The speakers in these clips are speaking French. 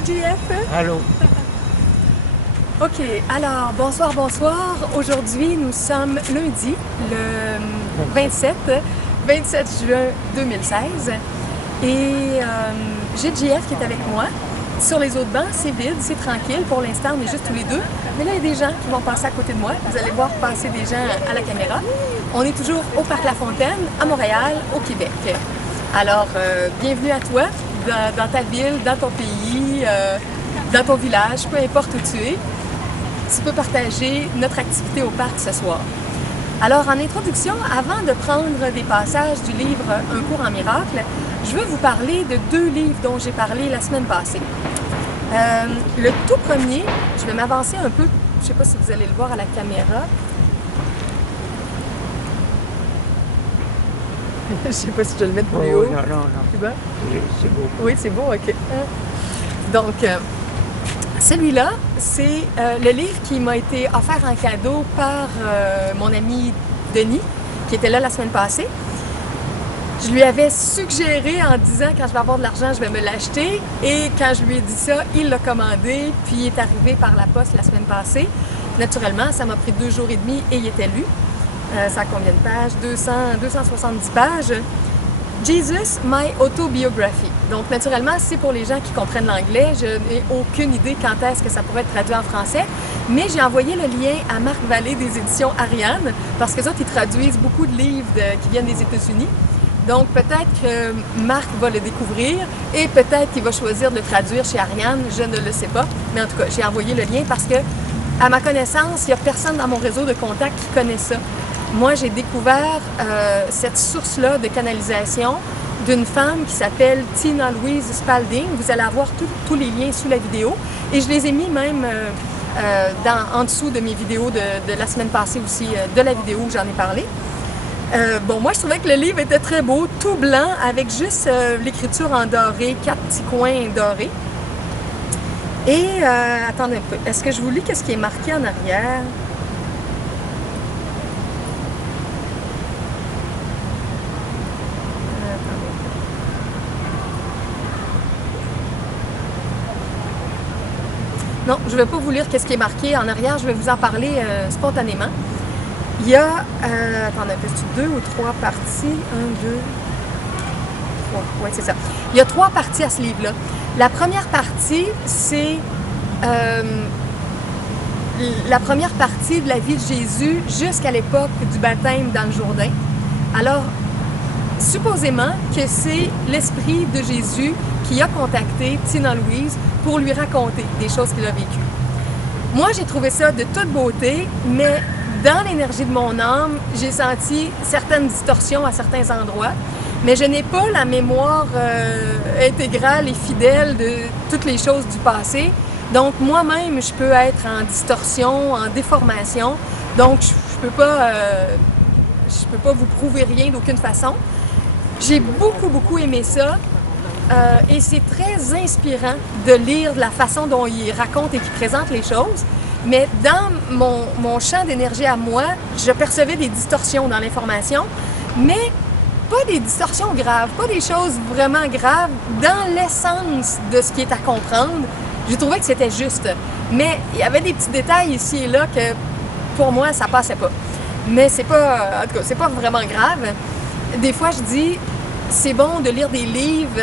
JF. Allô. OK, alors, bonsoir. Aujourd'hui, nous sommes lundi, le 27 juin 2016. Et j'ai JF qui est avec moi. Sur les autres bancs, c'est vide, c'est tranquille. Pour l'instant, on est juste tous les deux. Mais là, il y a des gens qui vont passer à côté de moi. Vous allez voir passer des gens à la caméra. On est toujours au Parc La Fontaine, à Montréal, au Québec. Alors, bienvenue à toi, dans ta ville, dans ton pays, dans ton village, peu importe où tu es. Tu peux partager notre activité au parc ce soir. Alors, en introduction, avant de prendre des passages du livre Un cours en miracle, je veux vous parler de deux livres dont j'ai parlé la semaine passée. Le tout premier, je vais m'avancer un peu, je ne sais pas si vous allez le voir à la caméra. Je ne sais pas si je vais le mettre plus haut. Non. Plus bas? Oui, c'est beau. Oui, c'est beau, OK. Donc, celui-là, c'est le livre qui m'a été offert en cadeau par mon ami Denis, qui était là la semaine passée. Je lui avais suggéré en disant quand je vais avoir de l'argent, je vais me l'acheter. Et quand je lui ai dit ça, il l'a commandé, puis il est arrivé par la poste la semaine passée. Naturellement, ça m'a pris 2 jours et demi et il était lu. Ça a combien de pages? 270 pages. Jesus, My Autobiography. Donc, naturellement, c'est pour les gens qui comprennent l'anglais. Je n'ai aucune idée quand est-ce que ça pourrait être traduit en français. Mais j'ai envoyé le lien à Marc Vallée des éditions Ariane, parce que les autres, ils traduisent beaucoup de livres qui viennent des États-Unis. Donc, peut-être que Marc va le découvrir et peut-être qu'il va choisir de le traduire chez Ariane. Je ne le sais pas. Mais en tout cas, j'ai envoyé le lien parce que, à ma connaissance, il n'y a personne dans mon réseau de contacts qui connaît ça. Moi, j'ai découvert cette source-là de canalisation d'une femme qui s'appelle Tina Louise Spalding. Vous allez avoir tous les liens sous la vidéo. Et je les ai mis même en dessous de mes vidéos de la semaine passée aussi, de la vidéo où j'en ai parlé. Moi, je trouvais que le livre était très beau, tout blanc, avec juste l'écriture en doré, 4 petits coins dorés. Et, attendez un peu, est-ce que je vous lis qu'est-ce qui est marqué en arrière? Non, je ne vais pas vous lire qu'est-ce qui est marqué en arrière, je vais vous en parler spontanément. Il y a, attendez, c'est 2 ou 3 parties? 1, 2, 3, oui, c'est ça. Il y a 3 parties à ce livre-là. La première partie, c'est la première partie de la vie de Jésus jusqu'à l'époque du baptême dans le Jourdain. Alors, supposément que c'est l'Esprit de Jésus qui a contacté Tina Louise pour lui raconter des choses qu'il a vécues. Moi, j'ai trouvé ça de toute beauté, mais dans l'énergie de mon âme, j'ai senti certaines distorsions à certains endroits, mais je n'ai pas la mémoire intégrale et fidèle de toutes les choses du passé. Donc, moi-même, je peux être en distorsion, en déformation. Donc, je peux pas vous prouver rien d'aucune façon. J'ai beaucoup aimé ça. Et c'est très inspirant de lire la façon dont il raconte et qu'il présente les choses. Mais dans mon champ d'énergie à moi, je percevais des distorsions dans l'information, mais pas des distorsions graves, pas des choses vraiment graves. Dans l'essence de ce qui est à comprendre, j'ai trouvé que c'était juste. Mais il y avait des petits détails ici et là que, pour moi, ça passait pas. Mais c'est pas, en tout cas, c'est pas vraiment grave. Des fois, je dis, c'est bon de lire des livres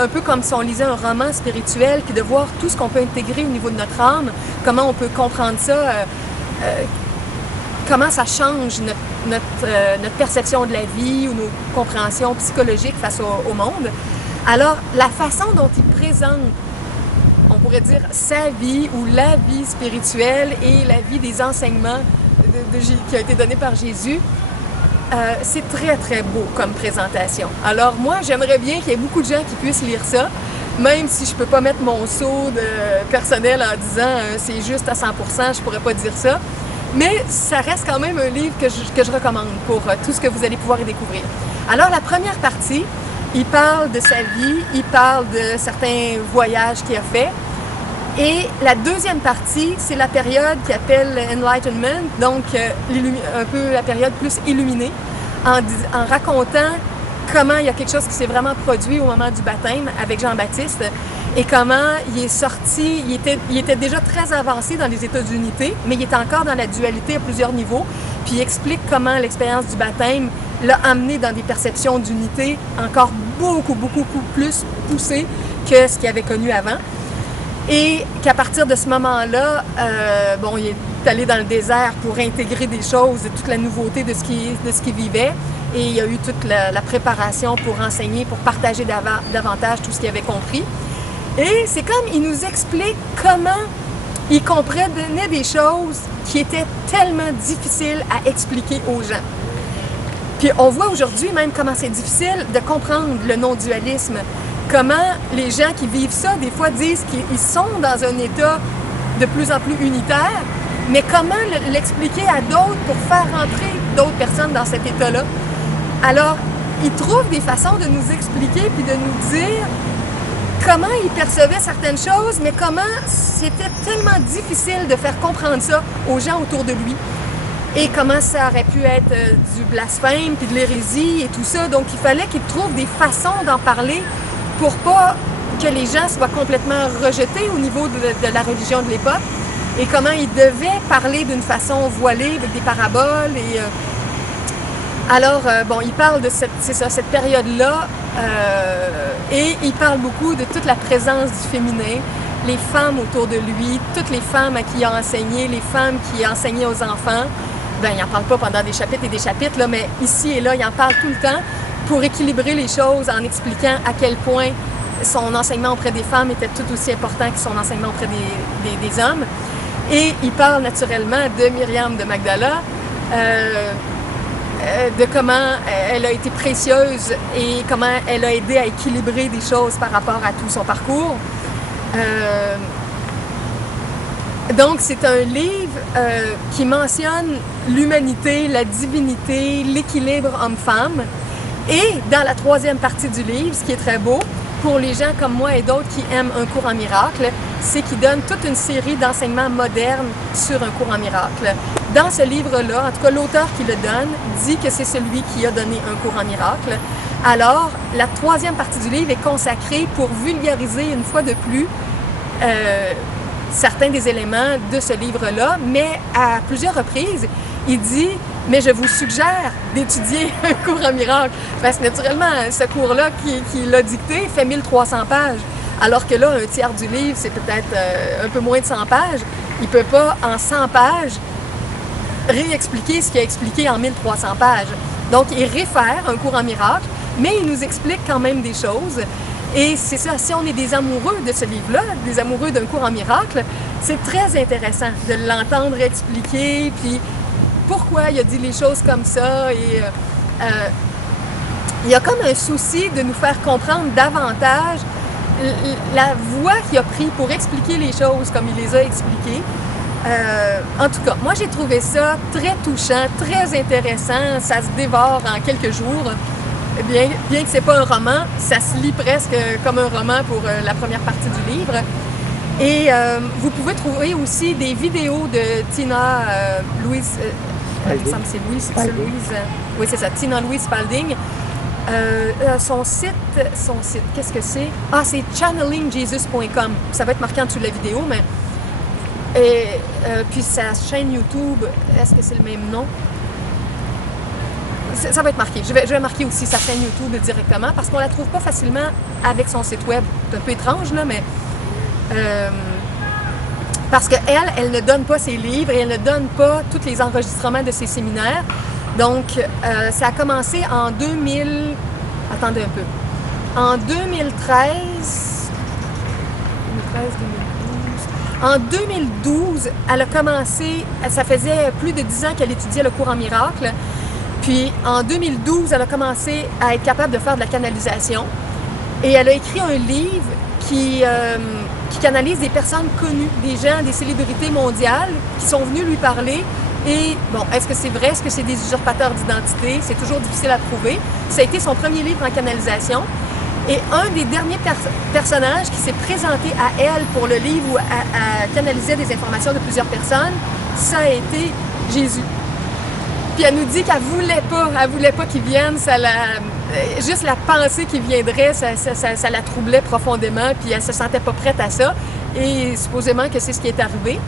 un peu comme si on lisait un roman spirituel, puis de voir tout ce qu'on peut intégrer au niveau de notre âme, comment on peut comprendre ça, comment ça change notre perception de la vie ou nos compréhensions psychologiques face au monde. Alors, la façon dont il présente, on pourrait dire, sa vie ou la vie spirituelle et la vie des enseignements qui a été donné par Jésus, c'est très beau comme présentation. Alors moi, j'aimerais bien qu'il y ait beaucoup de gens qui puissent lire ça, même si je peux pas mettre mon saut de personnel en disant c'est juste à 100%, je pourrais pas dire ça. Mais ça reste quand même un livre que je recommande pour tout ce que vous allez pouvoir y découvrir. Alors la première partie, il parle de sa vie, il parle de certains voyages qu'il a fait. Et la deuxième partie, c'est la période qu'il appelle Enlightenment, donc un peu la période plus illuminée, en racontant comment il y a quelque chose qui s'est vraiment produit au moment du baptême avec Jean-Baptiste et comment il est sorti, il était déjà très avancé dans les états d'unité, mais il est encore dans la dualité à plusieurs niveaux, puis il explique comment l'expérience du baptême l'a amené dans des perceptions d'unité encore beaucoup plus poussées que ce qu'il avait connu avant. Et qu'à partir de ce moment-là, il est allé dans le désert pour intégrer des choses, toute la nouveauté de ce qu'il vivait. Et il y a eu toute la préparation pour enseigner, pour partager davantage tout ce qu'il avait compris. Et c'est comme il nous explique comment il comprenait des choses qui étaient tellement difficiles à expliquer aux gens. Puis on voit aujourd'hui même comment c'est difficile de comprendre le non-dualisme. Comment les gens qui vivent ça, des fois, disent qu'ils sont dans un état de plus en plus unitaire, mais comment l'expliquer à d'autres pour faire rentrer d'autres personnes dans cet état-là? Alors, ils trouvent des façons de nous expliquer puis de nous dire comment ils percevaient certaines choses, mais comment c'était tellement difficile de faire comprendre ça aux gens autour de lui. Et comment ça aurait pu être du blasphème puis de l'hérésie et tout ça. Donc, il fallait qu'ils trouvent des façons d'en parler pour pas que les gens soient complètement rejetés au niveau de la religion de l'époque, et comment ils devaient parler d'une façon voilée, avec des paraboles. Et, il parle de cette période-là, et il parle beaucoup de toute la présence du féminin, les femmes autour de lui, toutes les femmes à qui il a enseigné, les femmes qui enseignaient aux enfants. Il n'en parle pas pendant des chapitres et des chapitres, là, mais ici et là, il en parle tout le temps, pour équilibrer les choses en expliquant à quel point son enseignement auprès des femmes était tout aussi important que son enseignement auprès des hommes. Et il parle naturellement de Myriam de Magdala, de comment elle a été précieuse et comment elle a aidé à équilibrer des choses par rapport à tout son parcours. Donc, c'est un livre qui mentionne l'humanité, la divinité, l'équilibre homme-femme. Et dans la troisième partie du livre, ce qui est très beau, pour les gens comme moi et d'autres qui aiment un cours en miracle, c'est qu'il donne toute une série d'enseignements modernes sur un cours en miracle. Dans ce livre-là, en tout cas l'auteur qui le donne, dit que c'est celui qui a donné un cours en miracle. Alors, la troisième partie du livre est consacrée pour vulgariser une fois de plus certains des éléments de ce livre-là, mais à plusieurs reprises, il dit « Mais je vous suggère d'étudier un cours en miracle. » Parce que naturellement, ce cours-là qui l'a dicté fait 1300 pages. Alors que là, un tiers du livre, c'est peut-être un peu moins de 100 pages. Il ne peut pas, en 100 pages, réexpliquer ce qu'il a expliqué en 1300 pages. Donc, il réfère un cours en miracle, mais il nous explique quand même des choses. Et c'est ça, si on est des amoureux de ce livre-là, des amoureux d'un cours en miracle, c'est très intéressant de l'entendre expliquer, puis pourquoi il a dit les choses comme ça. Et il y a comme un souci de nous faire comprendre davantage la voie qu'il a pris pour expliquer les choses comme il les a expliquées. En tout cas, moi j'ai trouvé ça très touchant, très intéressant, ça se dévore en quelques jours. Bien que c'est pas un roman, ça se lit presque comme un roman pour la première partie du livre. Et vous pouvez trouver aussi des vidéos de Tina Louise, il me semble que c'est Louise, oui c'est ça, Tina Louise Spalding. Son site, qu'est-ce que c'est? Ah, c'est channelingjesus.com. Ça va être marqué en dessous de la vidéo, mais... puis sa chaîne YouTube, est-ce que c'est le même nom? Ça va être marqué. Je vais marquer aussi sa chaîne YouTube directement parce qu'on la trouve pas facilement avec son site web. C'est un peu étrange, là, mais... parce qu'elle ne donne pas ses livres et elle ne donne pas tous les enregistrements de ses séminaires. Donc, ça a commencé en 2000... Attendez un peu. En 2013... 2013, 2012... En 2012, elle a commencé... Ça faisait plus de 10 ans qu'elle étudiait le cours en miracle. Puis, en 2012, elle a commencé à être capable de faire de la canalisation. Et elle a écrit un livre qui canalise des personnes connues, des gens, des célébrités mondiales qui sont venus lui parler. Et bon, est-ce que c'est vrai? Est-ce que c'est des usurpateurs d'identité? C'est toujours difficile à prouver. Ça a été son premier livre en canalisation. Et un des derniers personnages qui s'est présenté à elle pour le livre où elle canalisait des informations de plusieurs personnes, ça a été Jésus. Puis elle nous dit qu'elle voulait pas qu'il vienne, ça juste la pensée qui viendrait, ça la troublait profondément, puis elle se sentait pas prête à ça. Et supposément que c'est ce qui est arrivé.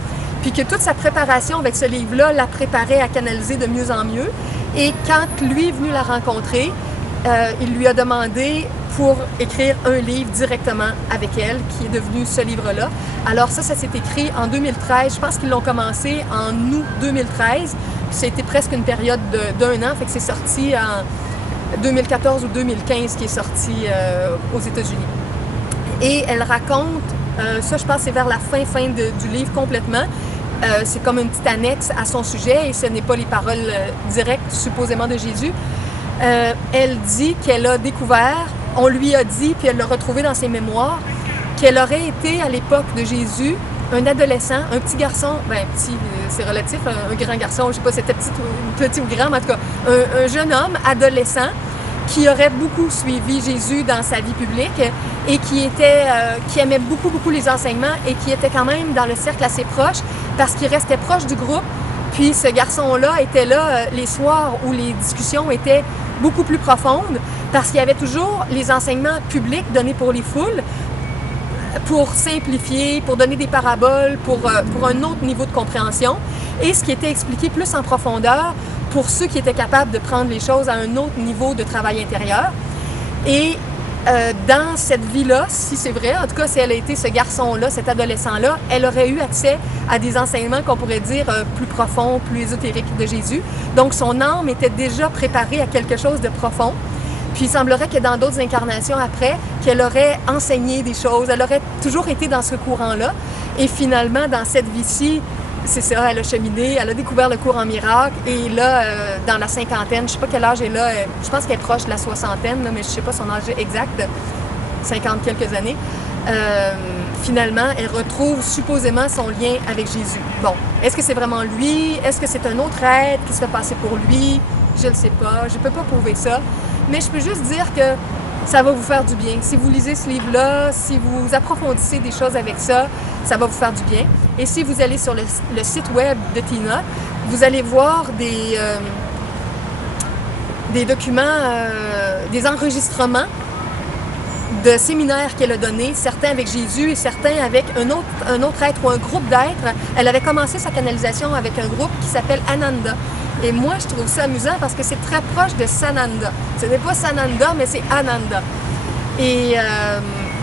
Puis que toute sa préparation avec ce livre-là la préparait à canaliser de mieux en mieux. Et quand lui est venu la rencontrer, il lui a demandé pour écrire un livre directement avec elle, qui est devenu ce livre-là. Alors ça s'est écrit en 2013. Je pense qu'ils l'ont commencé en août 2013. Ça a été presque une période d'un an, fait que c'est sorti en 2014 ou 2015 qui est sorti aux États-Unis. Et elle raconte, ça je pense c'est vers la fin du livre complètement, c'est comme une petite annexe à son sujet et ce n'est pas les paroles directes supposément de Jésus. Elle dit qu'elle a découvert, on lui a dit, puis elle l'a retrouvé dans ses mémoires, qu'elle aurait été à l'époque de Jésus un adolescent, un petit garçon, ben petit, c'est relatif, un grand garçon, je sais pas si c'était petit ou grand, mais en tout cas, un jeune homme adolescent qui aurait beaucoup suivi Jésus dans sa vie publique et qui aimait beaucoup les enseignements et qui était quand même dans le cercle assez proche parce qu'il restait proche du groupe. Puis ce garçon-là était là les soirs où les discussions étaient beaucoup plus profondes parce qu'il y avait toujours les enseignements publics donnés pour les foules pour simplifier, pour donner des paraboles, pour un autre niveau de compréhension et ce qui était expliqué plus en profondeur pour ceux qui étaient capables de prendre les choses à un autre niveau de travail intérieur. Et dans cette vie-là, si c'est vrai, en tout cas si elle a été ce garçon-là, cet adolescent-là, elle aurait eu accès à des enseignements qu'on pourrait dire plus profonds, plus ésotériques de Jésus. Donc son âme était déjà préparée à quelque chose de profond. Puis il semblerait que dans d'autres incarnations après, qu'elle aurait enseigné des choses, elle aurait toujours été dans ce courant-là. Et finalement, dans cette vie-ci, c'est ça, elle a cheminé, elle a découvert le cours en miracle. Et là, dans la cinquantaine, je sais pas quel âge elle a, je pense qu'elle est proche de la soixantaine, là, mais je sais pas son âge exact, 50 quelques années. Finalement, elle retrouve supposément son lien avec Jésus. Bon, est-ce que c'est vraiment lui? Est-ce que c'est un autre être qui se fait passer pour lui? Je ne sais pas, je peux pas prouver ça. Mais je peux juste dire que ça va vous faire du bien. Si vous lisez ce livre-là, si vous approfondissez des choses avec ça, ça va vous faire du bien. Et si vous allez sur le site web de Tina, vous allez voir des documents, des enregistrements de séminaires qu'elle a donnés, certains avec Jésus et certains avec un autre être ou un groupe d'êtres. Elle avait commencé sa canalisation avec un groupe qui s'appelle Ananda. Et moi, je trouve ça amusant parce que c'est très proche de Sananda. Ce n'est pas Sananda, mais c'est Ananda. Et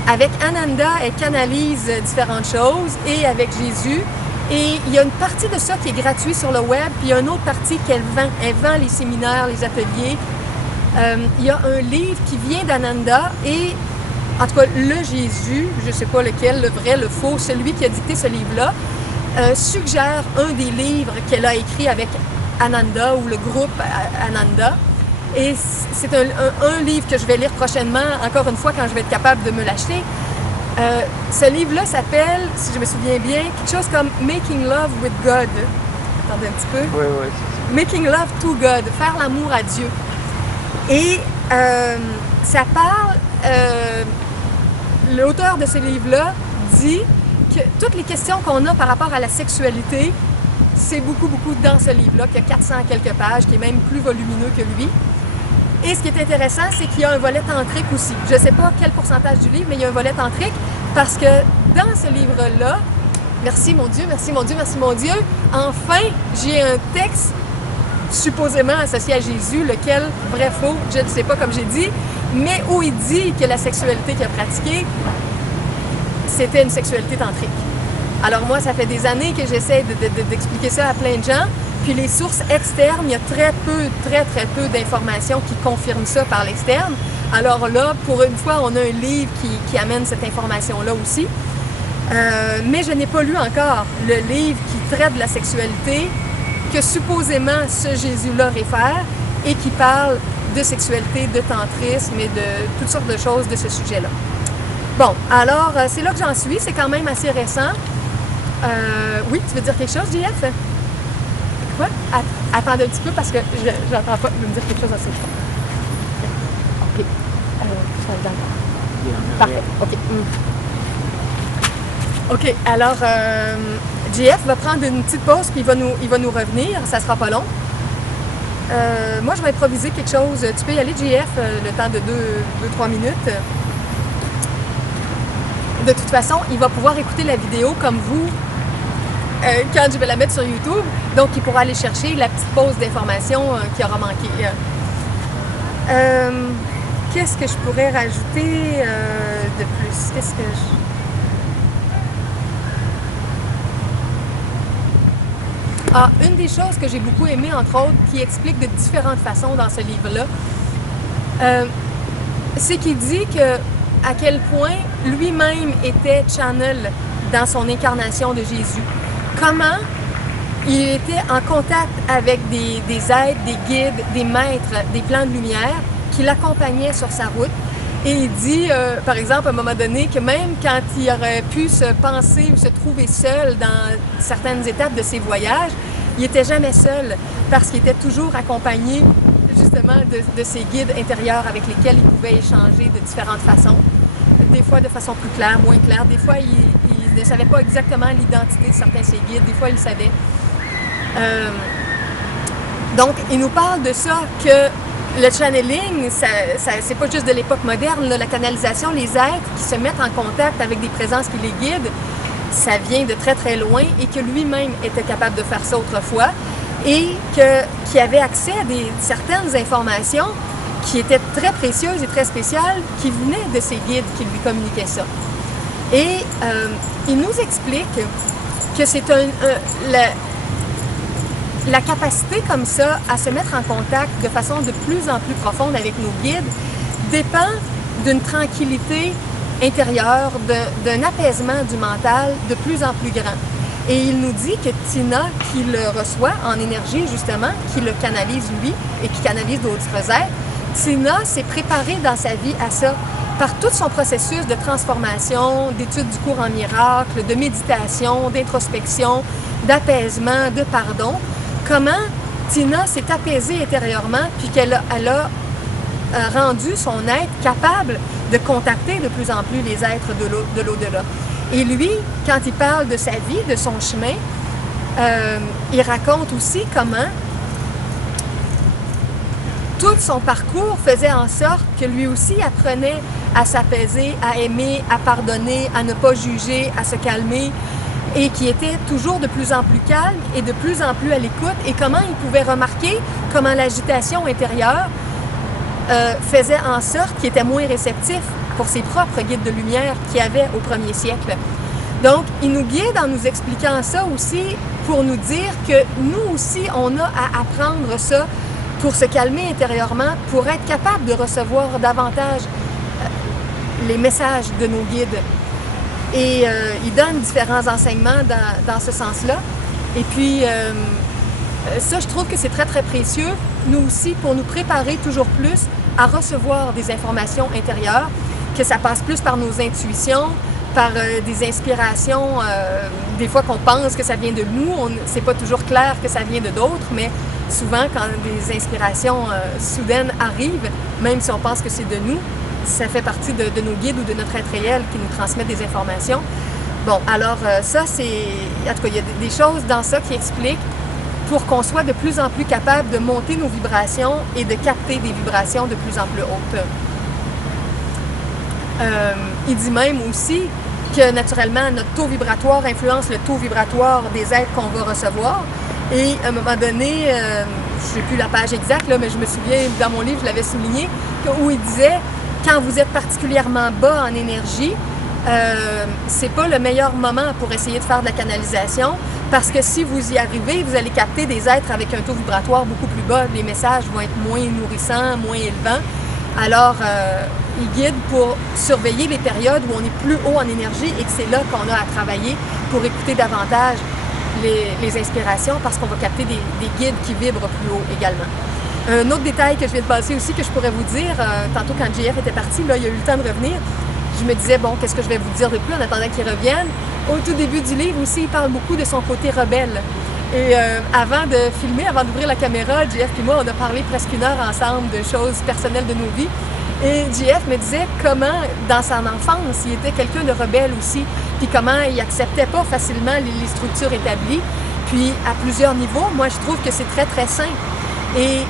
avec Ananda, elle canalise différentes choses et avec Jésus. Et il y a une partie de ça qui est gratuite sur le web, puis il y a une autre partie qu'elle vend. Elle vend les séminaires, les ateliers. Il y a un livre qui vient d'Ananda et, en tout cas, le Jésus, je ne sais pas lequel, le vrai, le faux, celui qui a dicté ce livre-là, suggère un des livres qu'elle a écrit avec Ananda ou le groupe Ananda. Et c'est un livre que je vais lire prochainement, encore une fois, quand je vais être capable de me l'acheter. Ce livre-là s'appelle, si je me souviens bien, quelque chose comme Making Love with God. Attendez un petit peu. Oui, oui. Making Love to God, faire l'amour à Dieu. Et ça parle, l'auteur de ce livre-là dit que toutes les questions qu'on a par rapport à la sexualité, c'est beaucoup dans ce livre-là, qui a 400 quelques pages, qui est même plus volumineux que lui. Et ce qui est intéressant, c'est qu'il y a un volet tantrique aussi. Je ne sais pas quel pourcentage du livre, mais il y a un volet tantrique parce que dans ce livre-là, merci mon Dieu, merci mon Dieu, merci mon Dieu, enfin, j'ai un texte supposément associé à Jésus, lequel, vrai, faux, je ne sais pas comme j'ai dit, mais où il dit que la sexualité qu'il a pratiquée, c'était une sexualité tantrique. Alors moi, ça fait des années que j'essaie d'expliquer ça à plein de gens. Puis les sources externes, il y a très peu d'informations qui confirment ça par l'externe. Alors là, pour une fois, on a un livre qui amène cette information-là aussi. Mais je n'ai pas lu encore le livre qui traite de la sexualité que supposément ce Jésus-là réfère et qui parle de sexualité, de tantrisme et de toutes sortes de choses de ce sujet-là. Bon, alors c'est là que j'en suis. C'est quand même assez récent. Oui, tu veux dire quelque chose, JF? Quoi? Attendez un petit peu parce que j'entends pas. Je vais me dire quelque chose assez fort. OK. Parfait. OK. OK. Alors, JF va prendre une petite pause puis il va nous revenir. Ça sera pas long. Moi, je vais improviser quelque chose. Tu peux y aller, JF, le temps de 2-3 minutes. De toute façon, il va pouvoir écouter la vidéo comme vous quand je vais la mettre sur YouTube. Donc, il pourra aller chercher la petite pause d'information qui aura manqué. Qu'est-ce que je pourrais rajouter de plus? Qu'est-ce que je... Ah, une des choses que j'ai beaucoup aimées, entre autres, qui explique de différentes façons dans ce livre-là, c'est qu'il dit que à quel point lui-même était channel dans son incarnation de Jésus. Comment il était en contact avec des êtres, des guides, des maîtres, des plans de lumière qui l'accompagnaient sur sa route. Et il dit, par exemple, à un moment donné, que même quand il aurait pu se penser ou se trouver seul dans certaines étapes de ses voyages, il n'était jamais seul parce qu'il était toujours accompagné justement de ses guides intérieurs avec lesquels il pouvait échanger de différentes façons. Des fois de façon plus claire, moins claire. Des fois, il ne savait pas exactement l'identité de certains de ses guides. Des fois, il le savait. Donc, il nous parle de ça, que le channeling, c'est pas juste de l'époque moderne. Là, la canalisation, les êtres qui se mettent en contact avec des présences qui les guident, ça vient de très, très loin et que lui-même était capable de faire ça autrefois et qu'il avait accès à certaines informations qui étaient très précieuses et très spéciales, qui venaient de ses guides qui lui communiquaient ça. Et il nous explique que c'est la capacité comme ça à se mettre en contact de façon de plus en plus profonde avec nos guides dépend d'une tranquillité intérieure, d'un apaisement du mental de plus en plus grand. Et il nous dit que Tina, qui le reçoit en énergie justement, qui le canalise lui et qui canalise d'autres êtres, Tina s'est préparée dans sa vie à ça, par tout son processus de transformation, d'étude du cours en miracle, de méditation, d'introspection, d'apaisement, de pardon. Comment Tina s'est apaisée intérieurement, puis qu'elle a rendu son être capable de contacter de plus en plus les êtres de l'au-delà. Et lui, quand il parle de sa vie, de son chemin, il raconte aussi comment tout son parcours faisait en sorte que lui aussi apprenait à s'apaiser, à aimer, à pardonner, à ne pas juger, à se calmer, et qui était toujours de plus en plus calme et de plus en plus à l'écoute, et comment il pouvait remarquer comment l'agitation intérieure faisait en sorte qu'il était moins réceptif pour ses propres guides de lumière qu'il y avait au 1er siècle. Donc, il nous guide en nous expliquant ça aussi pour nous dire que nous aussi, on a à apprendre ça pour se calmer intérieurement, pour être capable de recevoir davantage les messages de nos guides. Et il donne différents enseignements dans ce sens-là. Et puis, ça, je trouve que c'est très, très précieux, nous aussi, pour nous préparer toujours plus à recevoir des informations intérieures, que ça passe plus par nos intuitions, par des inspirations, des fois qu'on pense que ça vient de nous, c'est pas toujours clair que ça vient de d'autres, mais souvent quand des inspirations soudaines arrivent, même si on pense que c'est de nous, ça fait partie de nos guides ou de notre être réel qui nous transmettent des informations. Bon, alors ça c'est, en tout cas, il y a des choses dans ça qui expliquent pour qu'on soit de plus en plus capable de monter nos vibrations et de capter des vibrations de plus en plus hautes. Il dit même aussi que naturellement notre taux vibratoire influence le taux vibratoire des êtres qu'on va recevoir. Et à un moment donné, je ne sais plus la page exacte, là, mais je me souviens, dans mon livre, je l'avais souligné, où il disait, quand vous êtes particulièrement bas en énergie, c'est pas le meilleur moment pour essayer de faire de la canalisation, parce que si vous y arrivez, vous allez capter des êtres avec un taux vibratoire beaucoup plus bas. Les messages vont être moins nourrissants, moins élevants. Alors, il guide pour surveiller les périodes où on est plus haut en énergie et que c'est là qu'on a à travailler pour écouter davantage les inspirations, parce qu'on va capter des guides qui vibrent plus haut également. Un autre détail que je viens de passer aussi, que je pourrais vous dire, tantôt quand JF était parti, là, il a eu le temps de revenir, je me disais, bon, qu'est-ce que je vais vous dire de plus en attendant qu'il revienne? Au tout début du livre aussi, il parle beaucoup de son côté rebelle. Et avant de filmer, avant d'ouvrir la caméra, JF et moi, on a parlé presque 1 heure ensemble de choses personnelles de nos vies. Et JF me disait comment, dans son enfance, il était quelqu'un de rebelle aussi, puis comment il acceptait pas facilement les structures établies. Puis, à plusieurs niveaux, moi, je trouve que c'est très, très sain. Et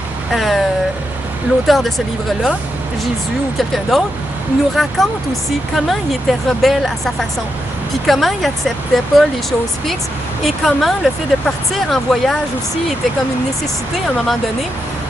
l'auteur de ce livre-là, Jésus ou quelqu'un d'autre, nous raconte aussi comment il était rebelle à sa façon, puis comment il n'acceptait pas les choses fixes, et comment le fait de partir en voyage aussi était comme une nécessité à un moment donné,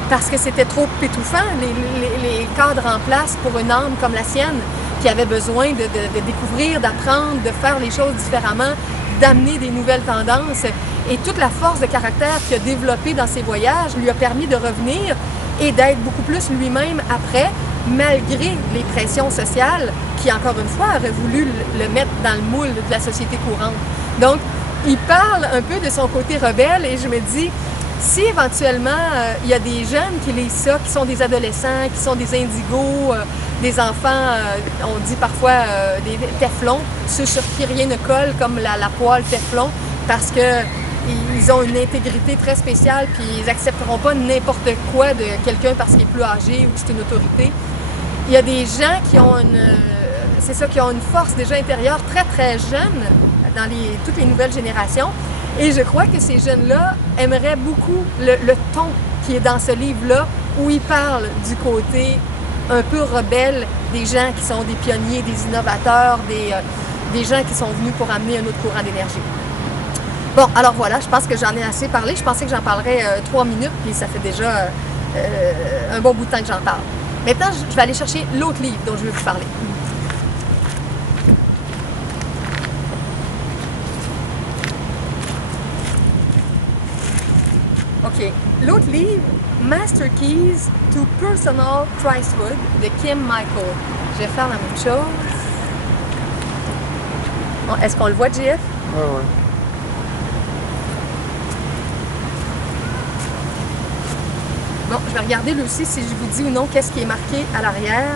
parce que c'était trop étouffant, les cadres en place pour une âme comme la sienne, qui avait besoin de découvrir, d'apprendre, de faire les choses différemment, d'amener des nouvelles tendances. Et toute la force de caractère qu'il a développée dans ses voyages lui a permis de revenir et d'être beaucoup plus lui-même après, malgré les pressions sociales qui, encore une fois, auraient voulu le mettre dans le moule de la société courante. Donc, il parle un peu de son côté rebelle et je me dis, si éventuellement il y a des jeunes qui lisent ça, qui sont des adolescents, qui sont des indigos, des enfants, on dit parfois des téflons, ceux sur qui rien ne colle, comme la poêle téflon, parce que ils ont une intégrité très spéciale, puis ils n'accepteront pas n'importe quoi de quelqu'un parce qu'il est plus âgé ou que c'est une autorité. Il y a des gens qui ont qui ont une force déjà intérieure très très jeune dans toutes les nouvelles générations. Et je crois que ces jeunes-là aimeraient beaucoup le ton qui est dans ce livre-là, où il parle du côté un peu rebelle des gens qui sont des pionniers, des innovateurs, des gens qui sont venus pour amener un autre courant d'énergie. Bon, alors voilà, je pense que j'en ai assez parlé. Je pensais que j'en parlerais 3 minutes, puis ça fait déjà un bon bout de temps que j'en parle. Maintenant, je vais aller chercher l'autre livre dont je vais vous parler. OK. L'autre livre, Master Keys to Personal Priesthood de Kim Michael. Je vais faire la même chose. Bon, est-ce qu'on le voit, JF? Ouais. Bon, je vais regarder lui aussi si je vous dis ou non qu'est-ce qui est marqué à l'arrière.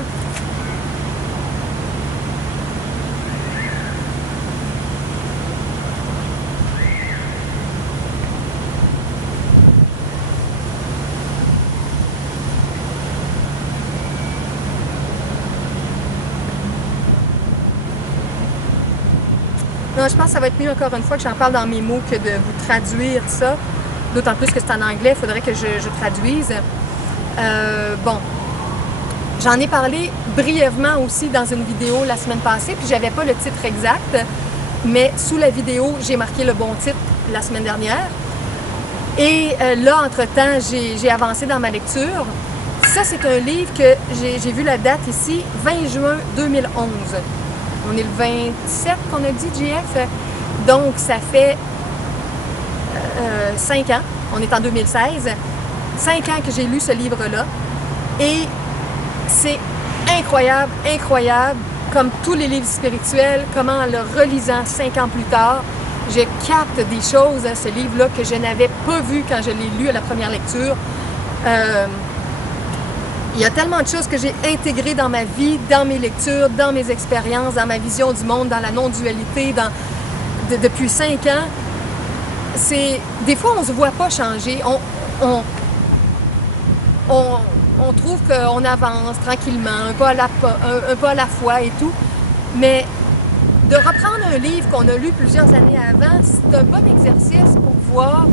Non, je pense que ça va être mieux encore une fois que j'en parle dans mes mots que de vous traduire ça. D'autant plus que c'est en anglais, il faudrait que je traduise. Bon, j'en ai parlé brièvement aussi dans une vidéo la semaine passée, puis j'avais pas le titre exact, mais sous la vidéo, j'ai marqué le bon titre la semaine dernière. Et là, entre-temps, j'ai avancé dans ma lecture. Ça, c'est un livre que j'ai vu la date ici, 20 juin 2011. On est le 27 qu'on a dit, JF. Donc, ça fait 5 ans. On est en 2016. 5 ans que j'ai lu ce livre-là. Et c'est incroyable, incroyable, comme tous les livres spirituels, comment en le relisant 5 ans plus tard, je capte des choses à ce livre-là que je n'avais pas vu quand je l'ai lu à la première lecture. Il y a tellement de choses que j'ai intégrées dans ma vie, dans mes lectures, dans mes expériences, dans ma vision du monde, dans la non-dualité, depuis 5 ans. Des fois, on ne se voit pas changer. On trouve qu'on avance tranquillement, un pas à la fois et tout. Mais de reprendre un livre qu'on a lu plusieurs années avant, c'est un bon exercice pour voir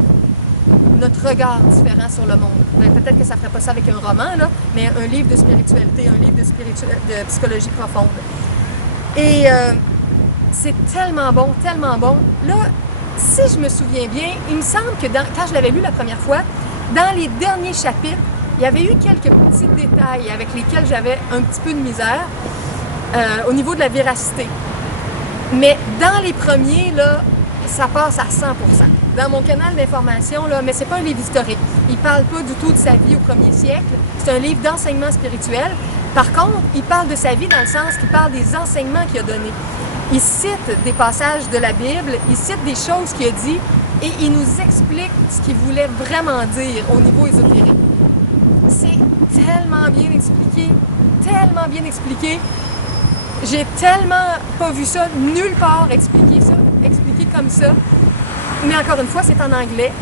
notre regard différent sur le monde. Peut-être que ça ne ferait pas ça avec un roman, là, mais un livre de spiritualité, un livre de psychologie profonde. Et c'est tellement bon, tellement bon. Là, si je me souviens bien, il me semble que quand je l'avais lu la première fois, dans les derniers chapitres, il y avait eu quelques petits détails avec lesquels j'avais un petit peu de misère au niveau de la véracité. Mais dans les premiers, là, ça passe à 100%. Dans mon canal d'information, là, mais c'est pas un livre historique. Il parle pas du tout de sa vie au 1er siècle. C'est un livre d'enseignement spirituel. Par contre, il parle de sa vie dans le sens qu'il parle des enseignements qu'il a donnés. Il cite des passages de la Bible, il cite des choses qu'il a dit et il nous explique ce qu'il voulait vraiment dire au niveau ésotérique. C'est tellement bien expliqué, tellement bien expliqué. J'ai tellement pas vu ça nulle part expliqué comme ça. Mais encore une fois, c'est en anglais.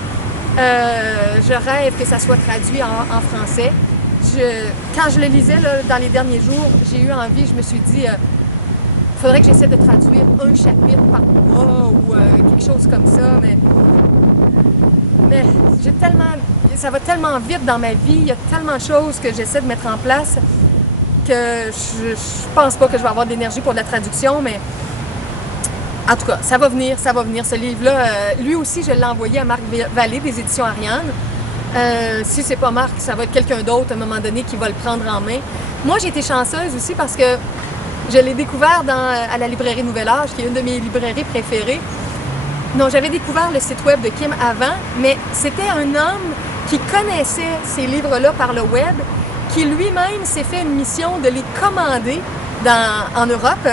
Je rêve que ça soit traduit en français. Quand je le lisais là, dans les derniers jours, j'ai eu envie, je me suis dit, faudrait que j'essaie de traduire un chapitre par mois ou quelque chose comme ça. Mais Mais ça va tellement vite dans ma vie, il y a tellement de choses que j'essaie de mettre en place que je pense pas que je vais avoir d'énergie pour de la traduction, mais en tout cas, ça va venir. Ce livre-là, lui aussi, je l'ai envoyé à Marc Vallée des éditions Ariane. Si c'est pas Marc, ça va être quelqu'un d'autre à un moment donné qui va le prendre en main. Moi, j'ai été chanceuse aussi parce que je l'ai découvert à la librairie Nouvel Âge, qui est une de mes librairies préférées. Non, j'avais découvert le site web de Kim avant, mais c'était un homme qui connaissait ces livres-là par le web, qui lui-même s'est fait une mission de les commander en Europe,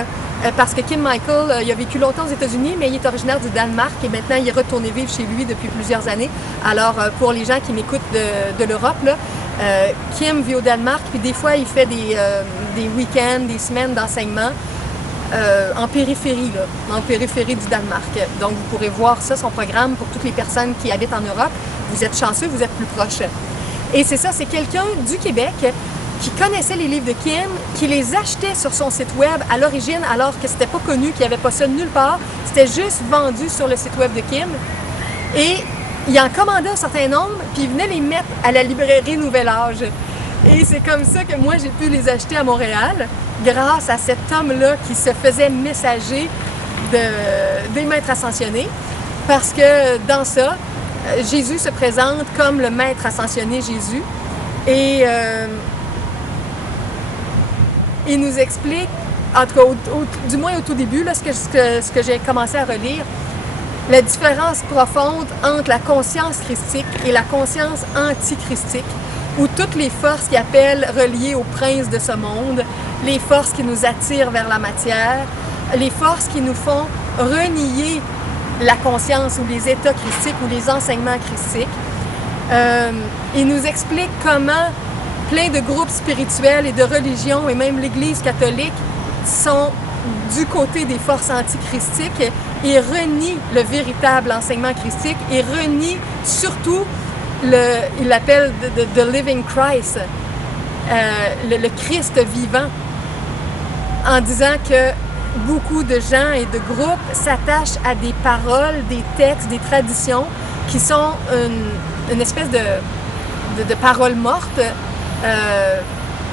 parce que Kim Michael, il a vécu longtemps aux États-Unis, mais il est originaire du Danemark et maintenant il est retourné vivre chez lui depuis plusieurs années. Alors, pour les gens qui m'écoutent de l'Europe, là, Kim vit au Danemark, puis des fois il fait des week-ends, des semaines d'enseignement en périphérie du Danemark. Donc, vous pourrez voir ça, son programme pour toutes les personnes qui habitent en Europe. Vous êtes chanceux, vous êtes plus proches. Et c'est ça, c'est quelqu'un du Québec qui connaissait les livres de Kim, qui les achetait sur son site web à l'origine, alors que c'était pas connu, qu'il n'y avait pas ça nulle part. C'était juste vendu sur le site web de Kim. Et il en commandait un certain nombre, puis il venait les mettre à la librairie Nouvel Âge. Et c'est comme ça que moi, j'ai pu les acheter à Montréal, grâce à cet homme-là qui se faisait messager des maîtres ascensionnés. Parce que dans ça, Jésus se présente comme le maître ascensionné Jésus. Et il nous explique, en tout cas, du moins au tout début, là, ce que j'ai commencé à relire, la différence profonde entre la conscience christique et la conscience antichristique, où toutes les forces qui appellent reliées au prince de ce monde, les forces qui nous attirent vers la matière, les forces qui nous font renier la conscience ou les états christiques ou les enseignements christiques. Il nous explique comment plein de groupes spirituels et de religions, et même l'Église catholique, sont du côté des forces antichristiques et renient le véritable enseignement christique et renient surtout, il l'appelle the living Christ, le Christ vivant, en disant que beaucoup de gens et de groupes s'attachent à des paroles, des textes, des traditions qui sont une espèce de paroles mortes.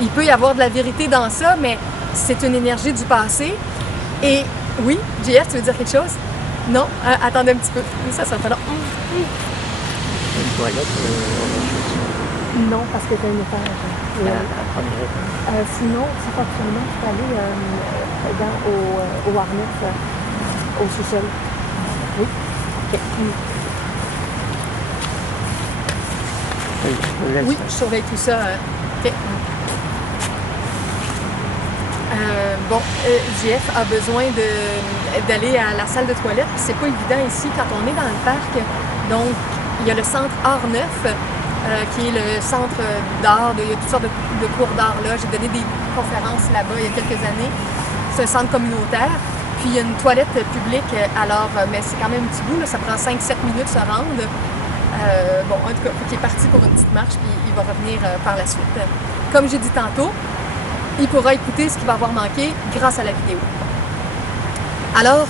Il peut y avoir de la vérité dans ça, mais c'est une énergie du passé. Et oui, JF, tu veux dire quelque chose? Non? Attendez un petit peu. Ça sera pas long. Une toilette, non, parce que tu as une étage. Sinon, si actuellement, tu peux aller au Harness, au sous-sol. Oui? OK. Oui, je surveille tout ça. OK. JF a besoin d'aller à la salle de toilette, puis c'est pas évident ici quand on est dans le parc. Donc, il y a le centre Art Neuf, qui est le centre d'art, il y a toutes sortes de cours d'art là. J'ai donné des conférences là-bas il y a quelques années. C'est un centre communautaire. Puis il y a une toilette publique, mais c'est quand même un petit bout, là, ça prend 5-7 minutes de se rendre. En tout cas, il est parti pour une petite marche, puis il va revenir par la suite. Comme j'ai dit tantôt, il pourra écouter ce qu'il va avoir manqué grâce à la vidéo. Alors,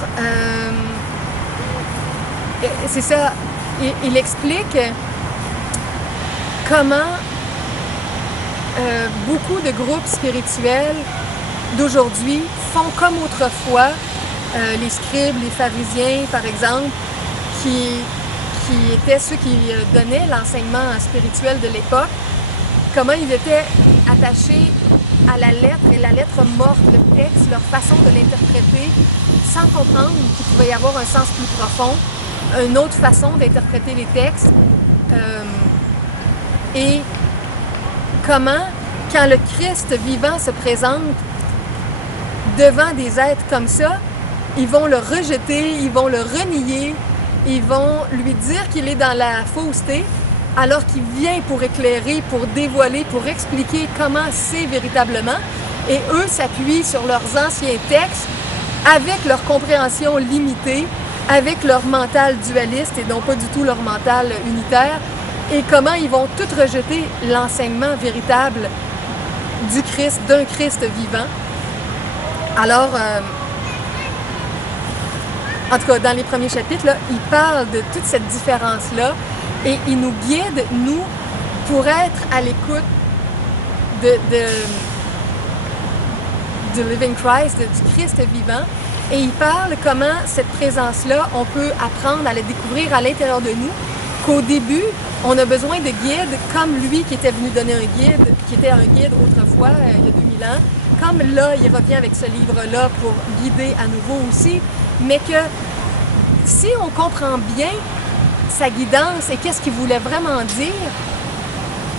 c'est ça, il explique comment beaucoup de groupes spirituels d'aujourd'hui font comme autrefois les scribes, les pharisiens, par exemple, qui étaient ceux qui donnaient l'enseignement spirituel de l'époque, comment ils étaient attachés à la lettre et la lettre morte, le texte, leur façon de l'interpréter, sans comprendre qu'il pouvait y avoir un sens plus profond, une autre façon d'interpréter les textes. Et comment, quand le Christ vivant se présente devant des êtres comme ça, ils vont le rejeter, ils vont le renier, ils vont lui dire qu'il est dans la fausseté, alors qu'il vient pour éclairer, pour dévoiler, pour expliquer comment c'est véritablement. Et eux s'appuient sur leurs anciens textes avec leur compréhension limitée, avec leur mental dualiste et non pas du tout leur mental unitaire, et comment ils vont tout rejeter l'enseignement véritable du Christ, d'un Christ vivant. Alors, en tout cas dans les premiers chapitres, là, il parle de toute cette différence-là et il nous guide, nous, pour être à l'écoute du Living Christ, du Christ vivant. Et il parle comment cette présence-là, on peut apprendre à la découvrir à l'intérieur de nous, qu'au début, on a besoin de guides comme lui qui était venu donner un guide, qui était un guide autrefois, il y a 2000 ans, comme là, il revient avec ce livre-là pour guider à nouveau aussi, mais que si on comprend bien sa guidance et qu'est-ce qu'il voulait vraiment dire,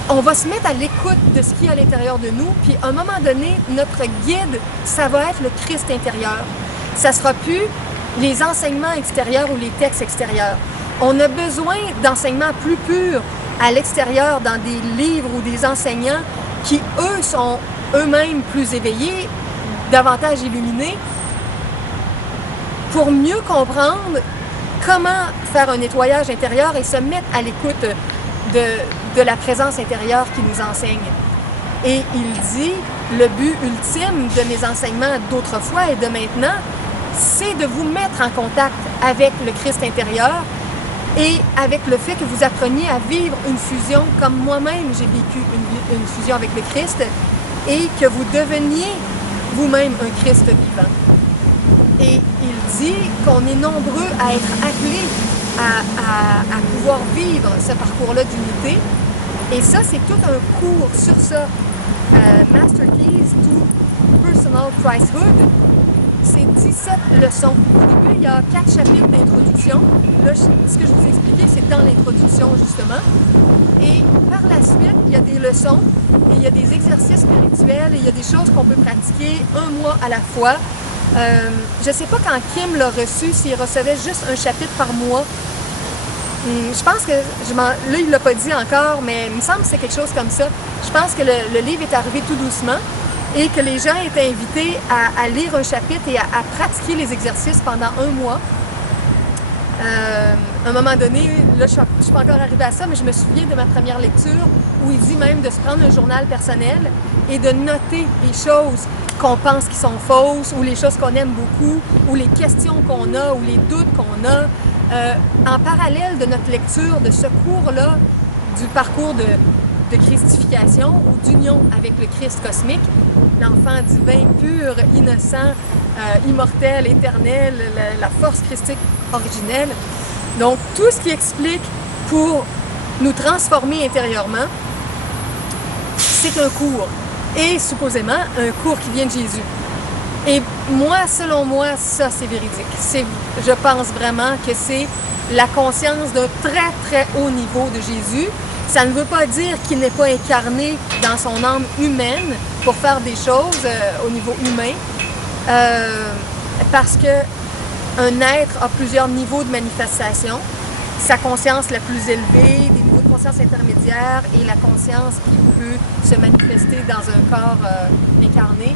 on va se mettre à l'écoute de ce qu'il y a à l'intérieur de nous, puis à un moment donné, notre guide, ça va être le Christ intérieur. Ça ne sera plus les enseignements extérieurs ou les textes extérieurs. On a besoin d'enseignements plus purs à l'extérieur, dans des livres ou des enseignants qui, eux, sont eux-mêmes plus éveillés, davantage illuminés, pour mieux comprendre comment faire un nettoyage intérieur et se mettre à l'écoute de la présence intérieure qui nous enseigne. Et il dit, le but ultime de mes enseignements d'autrefois et de maintenant, c'est de vous mettre en contact avec le Christ intérieur et avec le fait que vous appreniez à vivre une fusion comme moi-même j'ai vécu une fusion avec le Christ et que vous deveniez vous-même un Christ vivant. Et il dit qu'on est nombreux à être appelés à pouvoir vivre ce parcours-là d'unité. Et ça, c'est tout un cours sur ça. Master Keys to Personal Christhood. C'est 17 leçons. Au début, il y a 4 chapitres d'introduction. Là, ce que je vous ai expliqué, c'est dans l'introduction, justement. Et par la suite, il y a des leçons, et il y a des exercices spirituels, et il y a des choses qu'on peut pratiquer un mois à la fois. Je ne sais pas quand Kim l'a reçu, s'il recevait juste un chapitre par mois. Je pense que, là, il ne l'a pas dit encore, mais il me semble que c'est quelque chose comme ça. Je pense que le livre est arrivé tout doucement et que les gens étaient invités à lire un chapitre et à pratiquer les exercices pendant un mois. À un moment donné, là, je ne suis pas encore arrivée à ça, mais je me souviens de ma première lecture où il dit même de se prendre un journal personnel et de noter les choses qu'on pense qui sont fausses ou les choses qu'on aime beaucoup ou les questions qu'on a ou les doutes qu'on a. En parallèle de notre lecture de ce cours-là, du parcours de christification ou d'union avec le Christ cosmique, l'enfant divin, pur, innocent, immortel, éternel, la force christique originelle. Donc, tout ce qui explique pour nous transformer intérieurement, c'est un cours. Et supposément, un cours qui vient de Jésus. Et moi, selon moi, ça, c'est véridique. Je pense vraiment que c'est la conscience d'un très, très haut niveau de Jésus. Ça ne veut pas dire qu'il n'est pas incarné dans son âme humaine pour faire des choses au niveau humain. Parce qu'un être a plusieurs niveaux de manifestation. Sa conscience la plus élevée, des niveaux de conscience intermédiaire et la conscience qui peut se manifester dans un corps incarné.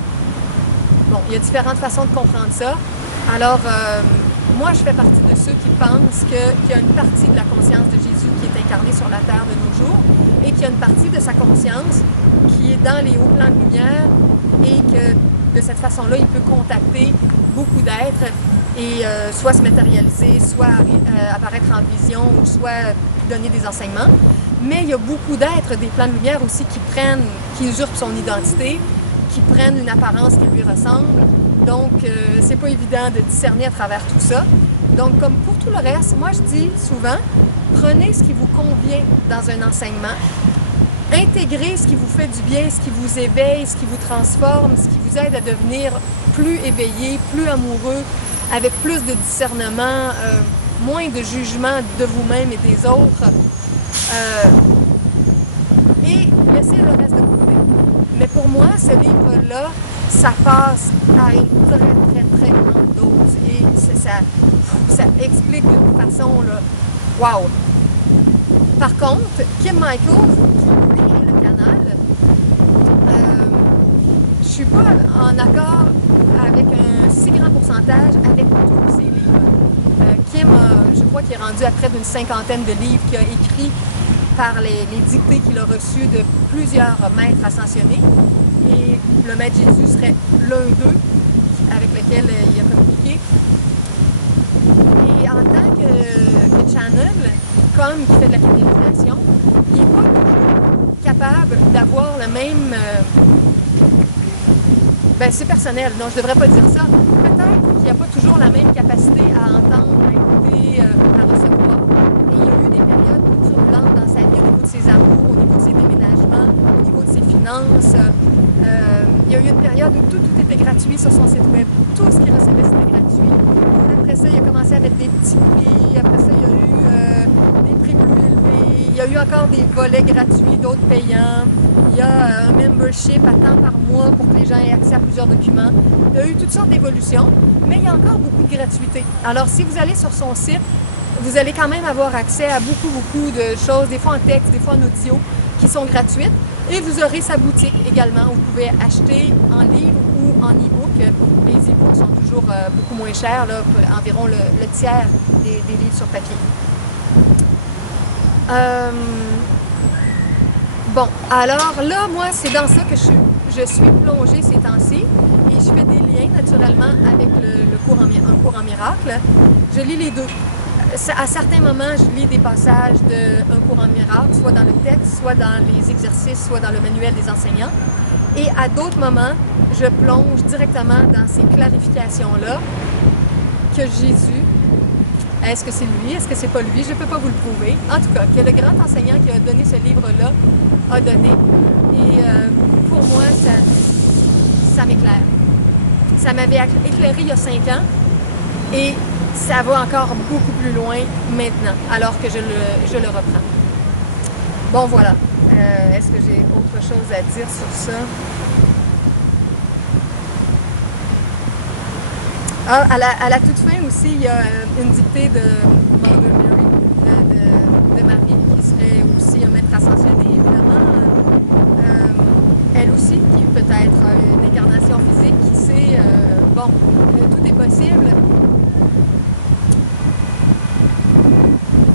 Bon, il y a différentes façons de comprendre ça. Alors, moi, je fais partie de ceux qui pensent qu'il y a une partie de la conscience de Jésus qui est incarnée sur la terre de nos jours et qu'il y a une partie de sa conscience qui est dans les hauts plans de lumière et que de cette façon-là, il peut contacter beaucoup d'êtres et soit se matérialiser, soit apparaître en vision ou soit donner des enseignements. Mais il y a beaucoup d'êtres des plans de lumière aussi qui usurpent son identité, qui prennent une apparence qui lui ressemble. Donc, c'est pas évident de discerner à travers tout ça. Donc, comme pour tout le reste, moi je dis souvent, prenez ce qui vous convient dans un enseignement, intégrez ce qui vous fait du bien, ce qui vous éveille, ce qui vous transforme, ce qui vous aide à devenir plus éveillé, plus amoureux, avec plus de discernement, moins de jugement de vous-même et des autres. Et laissez le reste de côté. Mais pour moi, ce livre-là, ça passe à une très, très, très grande dose. Et ça explique d'une façon, là, wow! Par contre, Kim Michaels, qui lui est le canal, je suis pas en accord avec un si grand pourcentage avec tous ses livres. Kim, je crois qu'il est rendu à près d'une 50aine de livres qu'il a écrits par les dictées qu'il a reçus de plusieurs maîtres ascensionnés. Et le maître Jésus serait l'un d'eux avec lequel il a communiqué. Et en tant que channel, comme qui fait de la canalisation, il n'est pas toujours capable d'avoir le même... c'est personnel, non, je devrais pas dire ça. Peut-être qu'il n'y a pas toujours la même capacité à entendre, à écouter, à recevoir. Et il y a eu des périodes plus turbulentes dans sa vie au niveau de ses amours, au niveau de ses déménagements, au niveau de ses finances. Il y a eu une période où tout était gratuit sur son site web. Tout ce qu'il recevait, c'était gratuit. Après ça, il a commencé à mettre des petits prix. Après ça, il y a eu des prix plus élevés. Il y a eu encore des volets gratuits, d'autres payants. Il y a un membership à temps par mois pour que les gens aient accès à plusieurs documents. Il y a eu toutes sortes d'évolutions, mais il y a encore beaucoup de gratuité. Alors, si vous allez sur son site, vous allez quand même avoir accès à beaucoup de choses, des fois en texte, des fois en audio, qui sont gratuites. Et vous aurez sa boutique également où vous pouvez acheter en livre ou en e-book. Les e-books sont toujours beaucoup moins chers, là, environ le tiers des livres sur papier. Bon, alors là, moi, c'est dans ça que je suis plongée ces temps-ci et je fais des liens naturellement avec un cours en miracle. Je lis les deux. À certains moments, je lis des passages d'un cours en miracle, soit dans le texte, soit dans les exercices, soit dans le manuel des enseignants. Et à d'autres moments, je plonge directement dans ces clarifications-là que Jésus, est-ce que c'est lui, est-ce que c'est pas lui, je ne peux pas vous le prouver. En tout cas, que le grand enseignant qui a donné ce livre-là a donné. Et pour moi, ça m'éclaire. Ça m'avait éclairé il y a 5 ans et ça va encore beaucoup plus loin maintenant, alors que je le reprends. Bon, voilà. Est-ce que j'ai autre chose à dire sur ça? Ah, à la toute fin aussi, il y a une dictée de Mother Mary, de Marie, qui serait aussi un maître ascensionné, évidemment. Elle aussi, qui peut-être une incarnation physique, qui sait, tout est possible.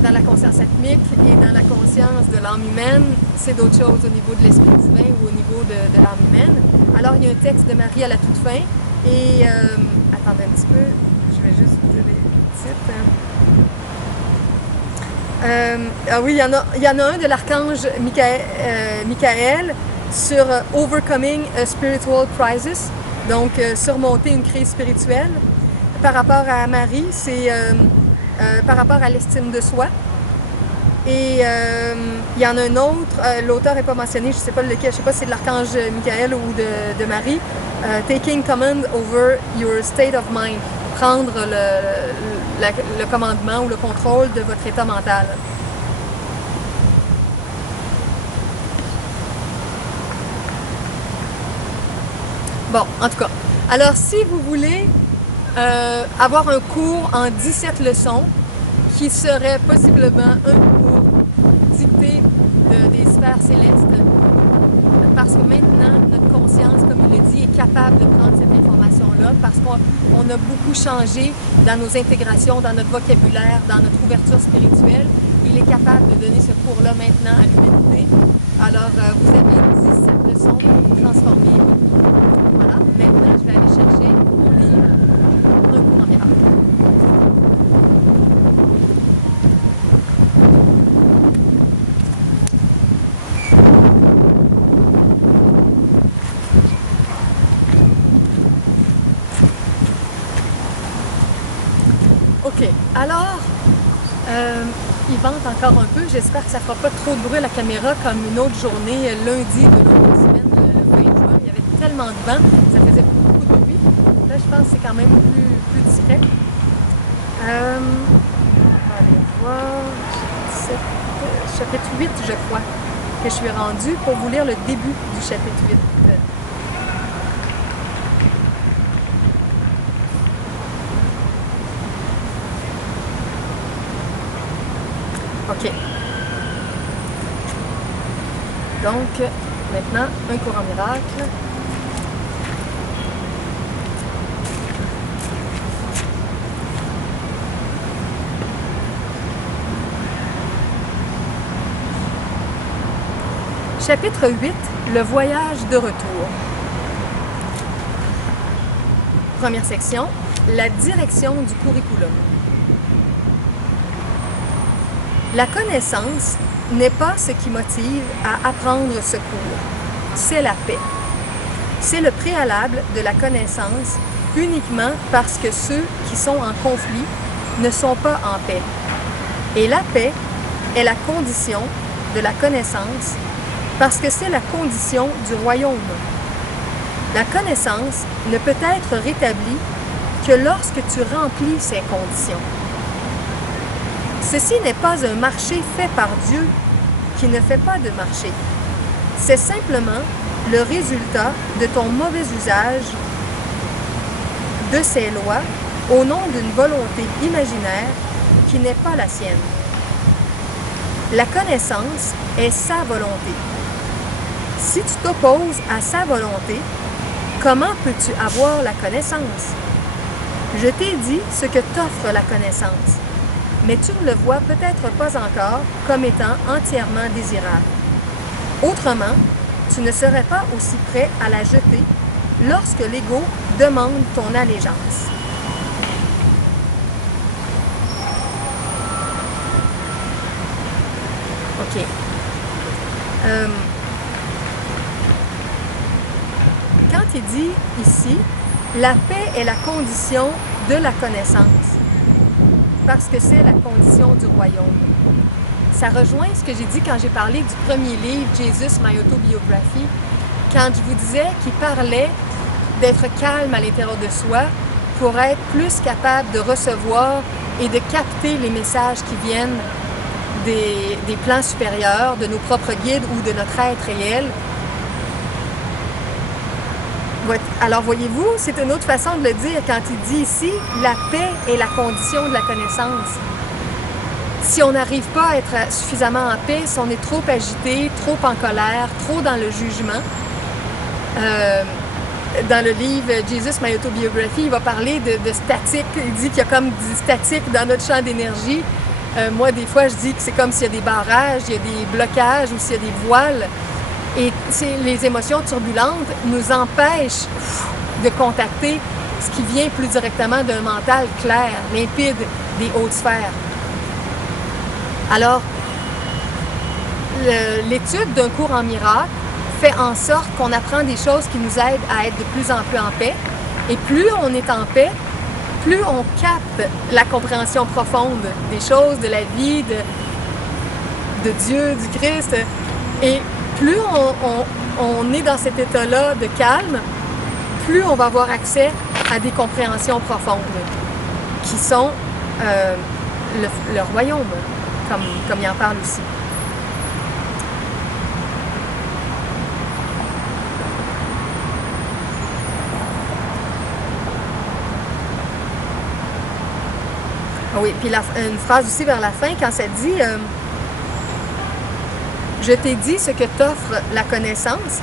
Dans la conscience atmique et dans la conscience de l'âme humaine, c'est d'autres choses au niveau de l'esprit divin ou au niveau de l'âme humaine. Alors, il y a un texte de Marie à la toute fin et... attendez un petit peu, je vais juste vous dire les titres. Oui, il y en a un de l'archange Michael sur Overcoming a Spiritual Crisis, donc surmonter une crise spirituelle. Par rapport à Marie, c'est par rapport à l'estime de soi. Et il y en a un autre, l'auteur n'est pas mentionné, je ne sais pas lequel, je ne sais pas si c'est de l'archange Michael ou de Marie. Taking command over your state of mind. Prendre le commandement ou le contrôle de votre état mental. Bon, en tout cas. Alors, si vous voulez avoir un cours en 17 leçons, qui serait possiblement un cours dicté des sphères célestes, parce que maintenant, notre conscience, comme il le dit, est capable de prendre cette information-là, parce qu'on a beaucoup changé dans nos intégrations, dans notre vocabulaire, dans notre ouverture spirituelle. Il est capable de donner ce cours-là maintenant à l'humanité. Alors, vous avez 17 leçons pour vous transformer. Voilà. Maintenant, je vais aller chercher mon livre, Un cours en miracle. OK. Alors, il vente encore un peu. J'espère que ça ne fera pas trop de bruit à la caméra comme une autre journée, lundi de l'autre semaine, le 20 juin. Il y avait tellement de vent, ça faisait beaucoup de bruit. Là, je pense que c'est quand même plus discret. Allez voir. Chapitre 8, je crois, que je suis rendue pour vous lire le début du chapitre 8. OK. Donc, maintenant, un cours en miracle. Chapitre 8, le voyage de retour. Première section, la direction du curriculum. La connaissance n'est pas ce qui motive à apprendre ce cours, c'est la paix. C'est le préalable de la connaissance uniquement parce que ceux qui sont en conflit ne sont pas en paix. Et la paix est la condition de la connaissance parce que c'est la condition du royaume. La connaissance ne peut être rétablie que lorsque tu remplis ces conditions. Ceci n'est pas un marché fait par Dieu qui ne fait pas de marché. C'est simplement le résultat de ton mauvais usage de ces lois au nom d'une volonté imaginaire qui n'est pas la sienne. La connaissance est sa volonté. Si tu t'opposes à sa volonté, comment peux-tu avoir la connaissance? Je t'ai dit ce que t'offre la connaissance, mais tu ne le vois peut-être pas encore comme étant entièrement désirable. Autrement, tu ne serais pas aussi prêt à la jeter lorsque l'ego demande ton allégeance. OK. Quand il dit ici, la paix est la condition de la connaissance, parce que c'est la condition du royaume. Ça rejoint ce que j'ai dit quand j'ai parlé du premier livre, Jesus, My Autobiography, quand je vous disais qu'il parlait d'être calme à l'intérieur de soi pour être plus capable de recevoir et de capter les messages qui viennent des plans supérieurs, de nos propres guides ou de notre être réel. Alors voyez-vous, c'est une autre façon de le dire quand il dit ici, la paix est la condition de la connaissance. Si on n'arrive pas à être suffisamment en paix, si on est trop agité, trop en colère, trop dans le jugement, dans le livre Jesus, My Autobiography, il va parler de statique. Il dit qu'il y a comme du statique dans notre champ d'énergie. Moi, des fois, je dis que c'est comme s'il y a des barrages, il y a des blocages ou s'il y a des voiles. Et les émotions turbulentes nous empêchent de contacter ce qui vient plus directement d'un mental clair, limpide, des hautes sphères. Alors, l'étude d'un cours en miracle fait en sorte qu'on apprend des choses qui nous aident à être de plus en plus en paix. Et plus on est en paix, plus on capte la compréhension profonde des choses, de la vie, de Dieu, du Christ. Et plus on est dans cet état-là de calme, plus on va avoir accès à des compréhensions profondes qui sont le royaume, comme il en parle aussi. Oui, puis une phrase aussi vers la fin, quand ça dit je t'ai dit ce que t'offre la connaissance,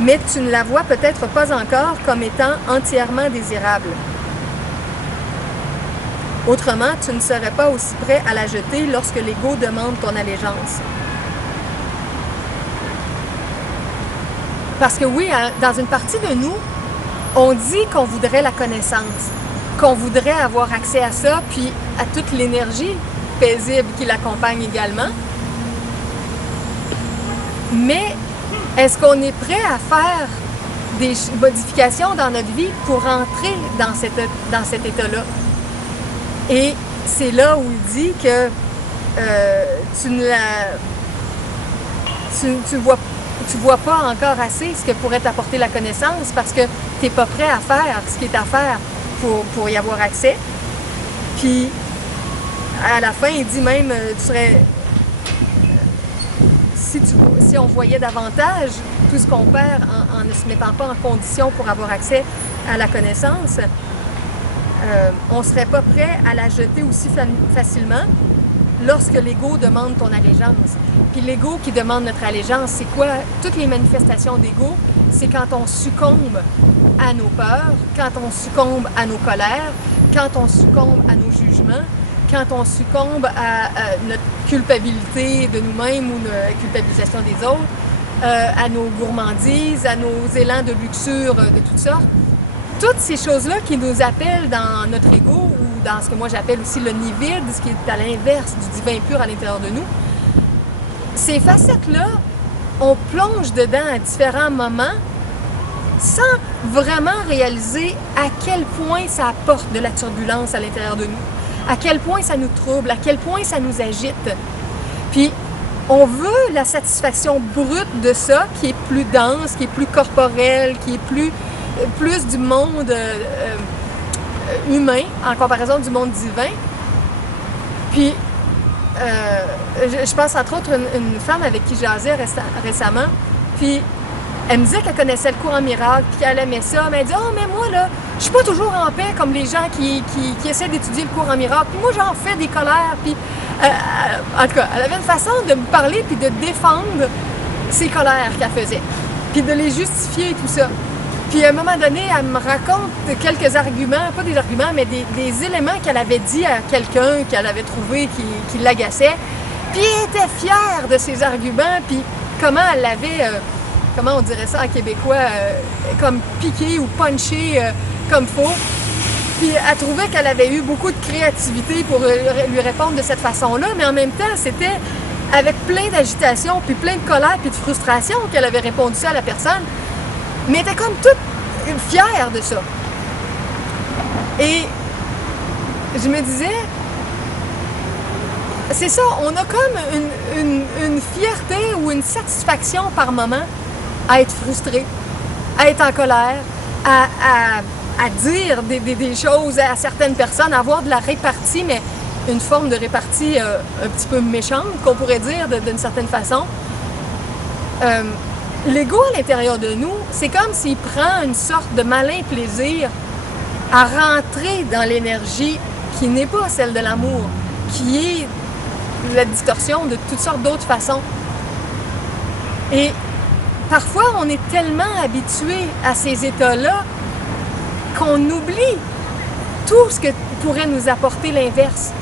mais tu ne la vois peut-être pas encore comme étant entièrement désirable. Autrement, tu ne serais pas aussi prêt à la jeter lorsque l'ego demande ton allégeance. Parce que oui, dans une partie de nous, on dit qu'on voudrait la connaissance, qu'on voudrait avoir accès à ça, puis à toute l'énergie paisible qui l'accompagne également. Mais est-ce qu'on est prêt à faire des modifications dans notre vie pour entrer dans cet état-là? Et c'est là où il dit que tu vois pas encore assez ce que pourrait t'apporter la connaissance parce que tu n'es pas prêt à faire ce qui est à faire pour y avoir accès. Puis, à la fin, il dit même, si on voyait davantage tout ce qu'on perd en ne se mettant pas en condition pour avoir accès à la connaissance, on ne serait pas prêt à la jeter aussi facilement lorsque l'ego demande ton allégeance. Puis l'ego qui demande notre allégeance, c'est quoi? Toutes les manifestations d'ego, c'est quand on succombe à nos peurs, quand on succombe à nos colères, quand on succombe à nos jugements, quand on succombe à notre culpabilité de nous-mêmes ou notre culpabilisation des autres, à nos gourmandises, à nos élans de luxure de toutes sortes. Toutes ces choses-là qui nous appellent dans notre ego ou dans ce que moi j'appelle aussi le nid vide, ce qui est à l'inverse du divin pur à l'intérieur de nous. Ces facettes-là, on plonge dedans à différents moments sans vraiment réaliser à quel point ça apporte de la turbulence à l'intérieur de nous, à quel point ça nous trouble, à quel point ça nous agite. Puis, on veut la satisfaction brute de ça, qui est plus dense, qui est plus corporelle, qui est plus du monde humain en comparaison du monde divin. Puis, je pense entre autres une femme avec qui je jasais récemment, puis elle me disait qu'elle connaissait le courant miracle, puis qu'elle aimait ça. Mais elle dit « Oh, mais moi, là, je suis pas toujours en paix comme les gens qui essaient d'étudier le courant miracle. Puis moi, j'en fais des colères. » Puis, en tout cas, elle avait une façon de me parler puis de défendre ces colères qu'elle faisait, puis de les justifier et tout ça. Puis à un moment donné, elle me raconte quelques arguments, pas des arguments, mais des éléments qu'elle avait dit à quelqu'un qu'elle avait trouvé qui l'agaçait. Puis elle était fière de ces arguments, puis comment elle l'avait, comment on dirait ça en québécois, comme piqué ou punché comme faux. Puis elle trouvait qu'elle avait eu beaucoup de créativité pour lui répondre de cette façon-là, mais en même temps, c'était avec plein d'agitation, puis plein de colère, puis de frustration qu'elle avait répondu ça à la personne. Mais elle était comme toute fière de ça. Et je me disais, c'est ça, on a comme une fierté ou une satisfaction par moment à être frustré, à être en colère, à dire des choses à certaines personnes, à avoir de la répartie, mais une forme de répartie un petit peu méchante, qu'on pourrait dire d'une certaine façon. L'ego à l'intérieur de nous, c'est comme s'il prend une sorte de malin plaisir à rentrer dans l'énergie qui n'est pas celle de l'amour, qui est la distorsion de toutes sortes d'autres façons. Et parfois, on est tellement habitué à ces états-là qu'on oublie tout ce que pourrait nous apporter l'inverse.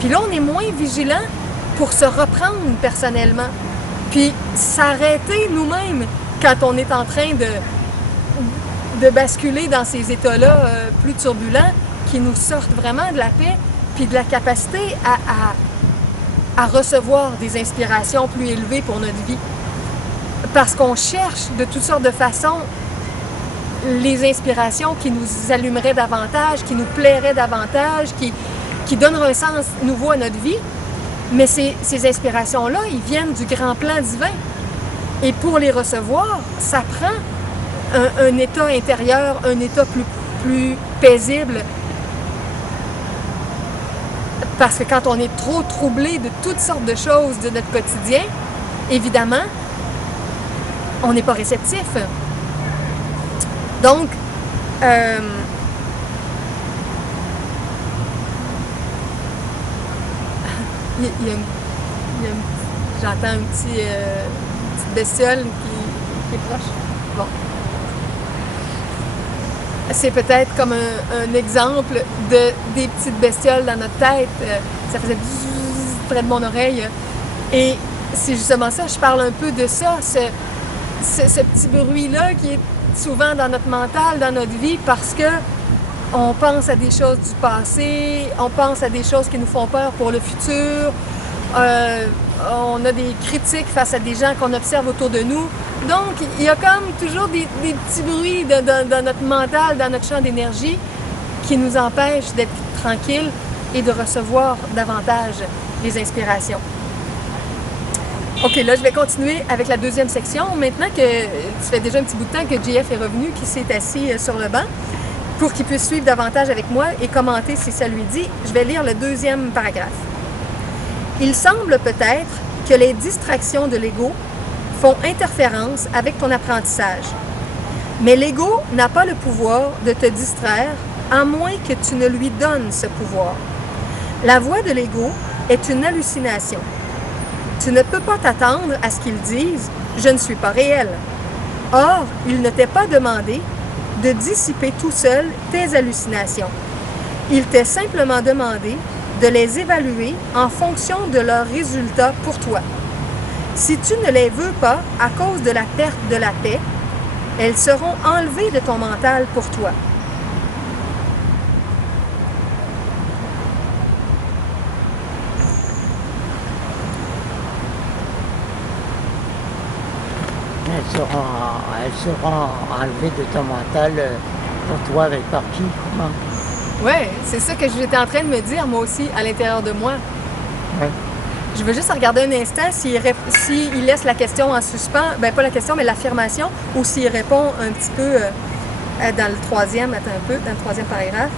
Puis là, on est moins vigilant pour se reprendre personnellement. Puis s'arrêter nous-mêmes quand on est en train de basculer dans ces états-là plus turbulents qui nous sortent vraiment de la paix, puis de la capacité à recevoir des inspirations plus élevées pour notre vie. Parce qu'on cherche de toutes sortes de façons les inspirations qui nous allumeraient davantage, qui nous plairaient davantage, qui donneraient un sens nouveau à notre vie. Mais ces inspirations-là, ils viennent du grand plan divin. Et pour les recevoir, ça prend un état intérieur, un état plus paisible. Parce que quand on est trop troublé de toutes sortes de choses de notre quotidien, évidemment, on n'est pas réceptif. Donc, j'entends une petite bestiole qui est proche. Bon. C'est peut-être comme un exemple des petites bestioles dans notre tête. Ça faisait bzzz près de mon oreille. Et c'est justement ça, je parle un peu de ça, ce petit bruit-là qui est souvent dans notre mental, dans notre vie, parce que on pense à des choses du passé, on pense à des choses qui nous font peur pour le futur, on a des critiques face à des gens qu'on observe autour de nous. Donc, il y a comme toujours des petits bruits dans notre mental, dans notre champ d'énergie, qui nous empêchent d'être tranquilles et de recevoir davantage les inspirations. OK, là, je vais continuer avec la deuxième section. Maintenant que ça fait déjà un petit bout de temps que JF est revenu, qu'il s'est assis sur le banc, pour qu'il puisse suivre davantage avec moi et commenter si ça lui dit, je vais lire le deuxième paragraphe. Il semble peut-être que les distractions de l'ego font interférence avec ton apprentissage. Mais l'ego n'a pas le pouvoir de te distraire à moins que tu ne lui donnes ce pouvoir. La voix de l'ego est une hallucination. Tu ne peux pas t'attendre à ce qu'il dise « je ne suis pas réel ». Or, il ne t'est pas demandé de dissiper tout seul tes hallucinations. Il t'est simplement demandé de les évaluer en fonction de leurs résultats pour toi. Si tu ne les veux pas à cause de la perte de la paix, elles seront enlevées de ton mental pour toi. elles seront enlevées de ton mental pour toi avec par qui, comment? Ouais, c'est ça que j'étais en train de me dire, moi aussi, à l'intérieur de moi. Ouais. Je veux juste regarder un instant s'il laisse la question en suspens, ben pas la question, mais l'affirmation, ou s'il répond un petit peu dans le troisième, attends un peu, dans le troisième paragraphe.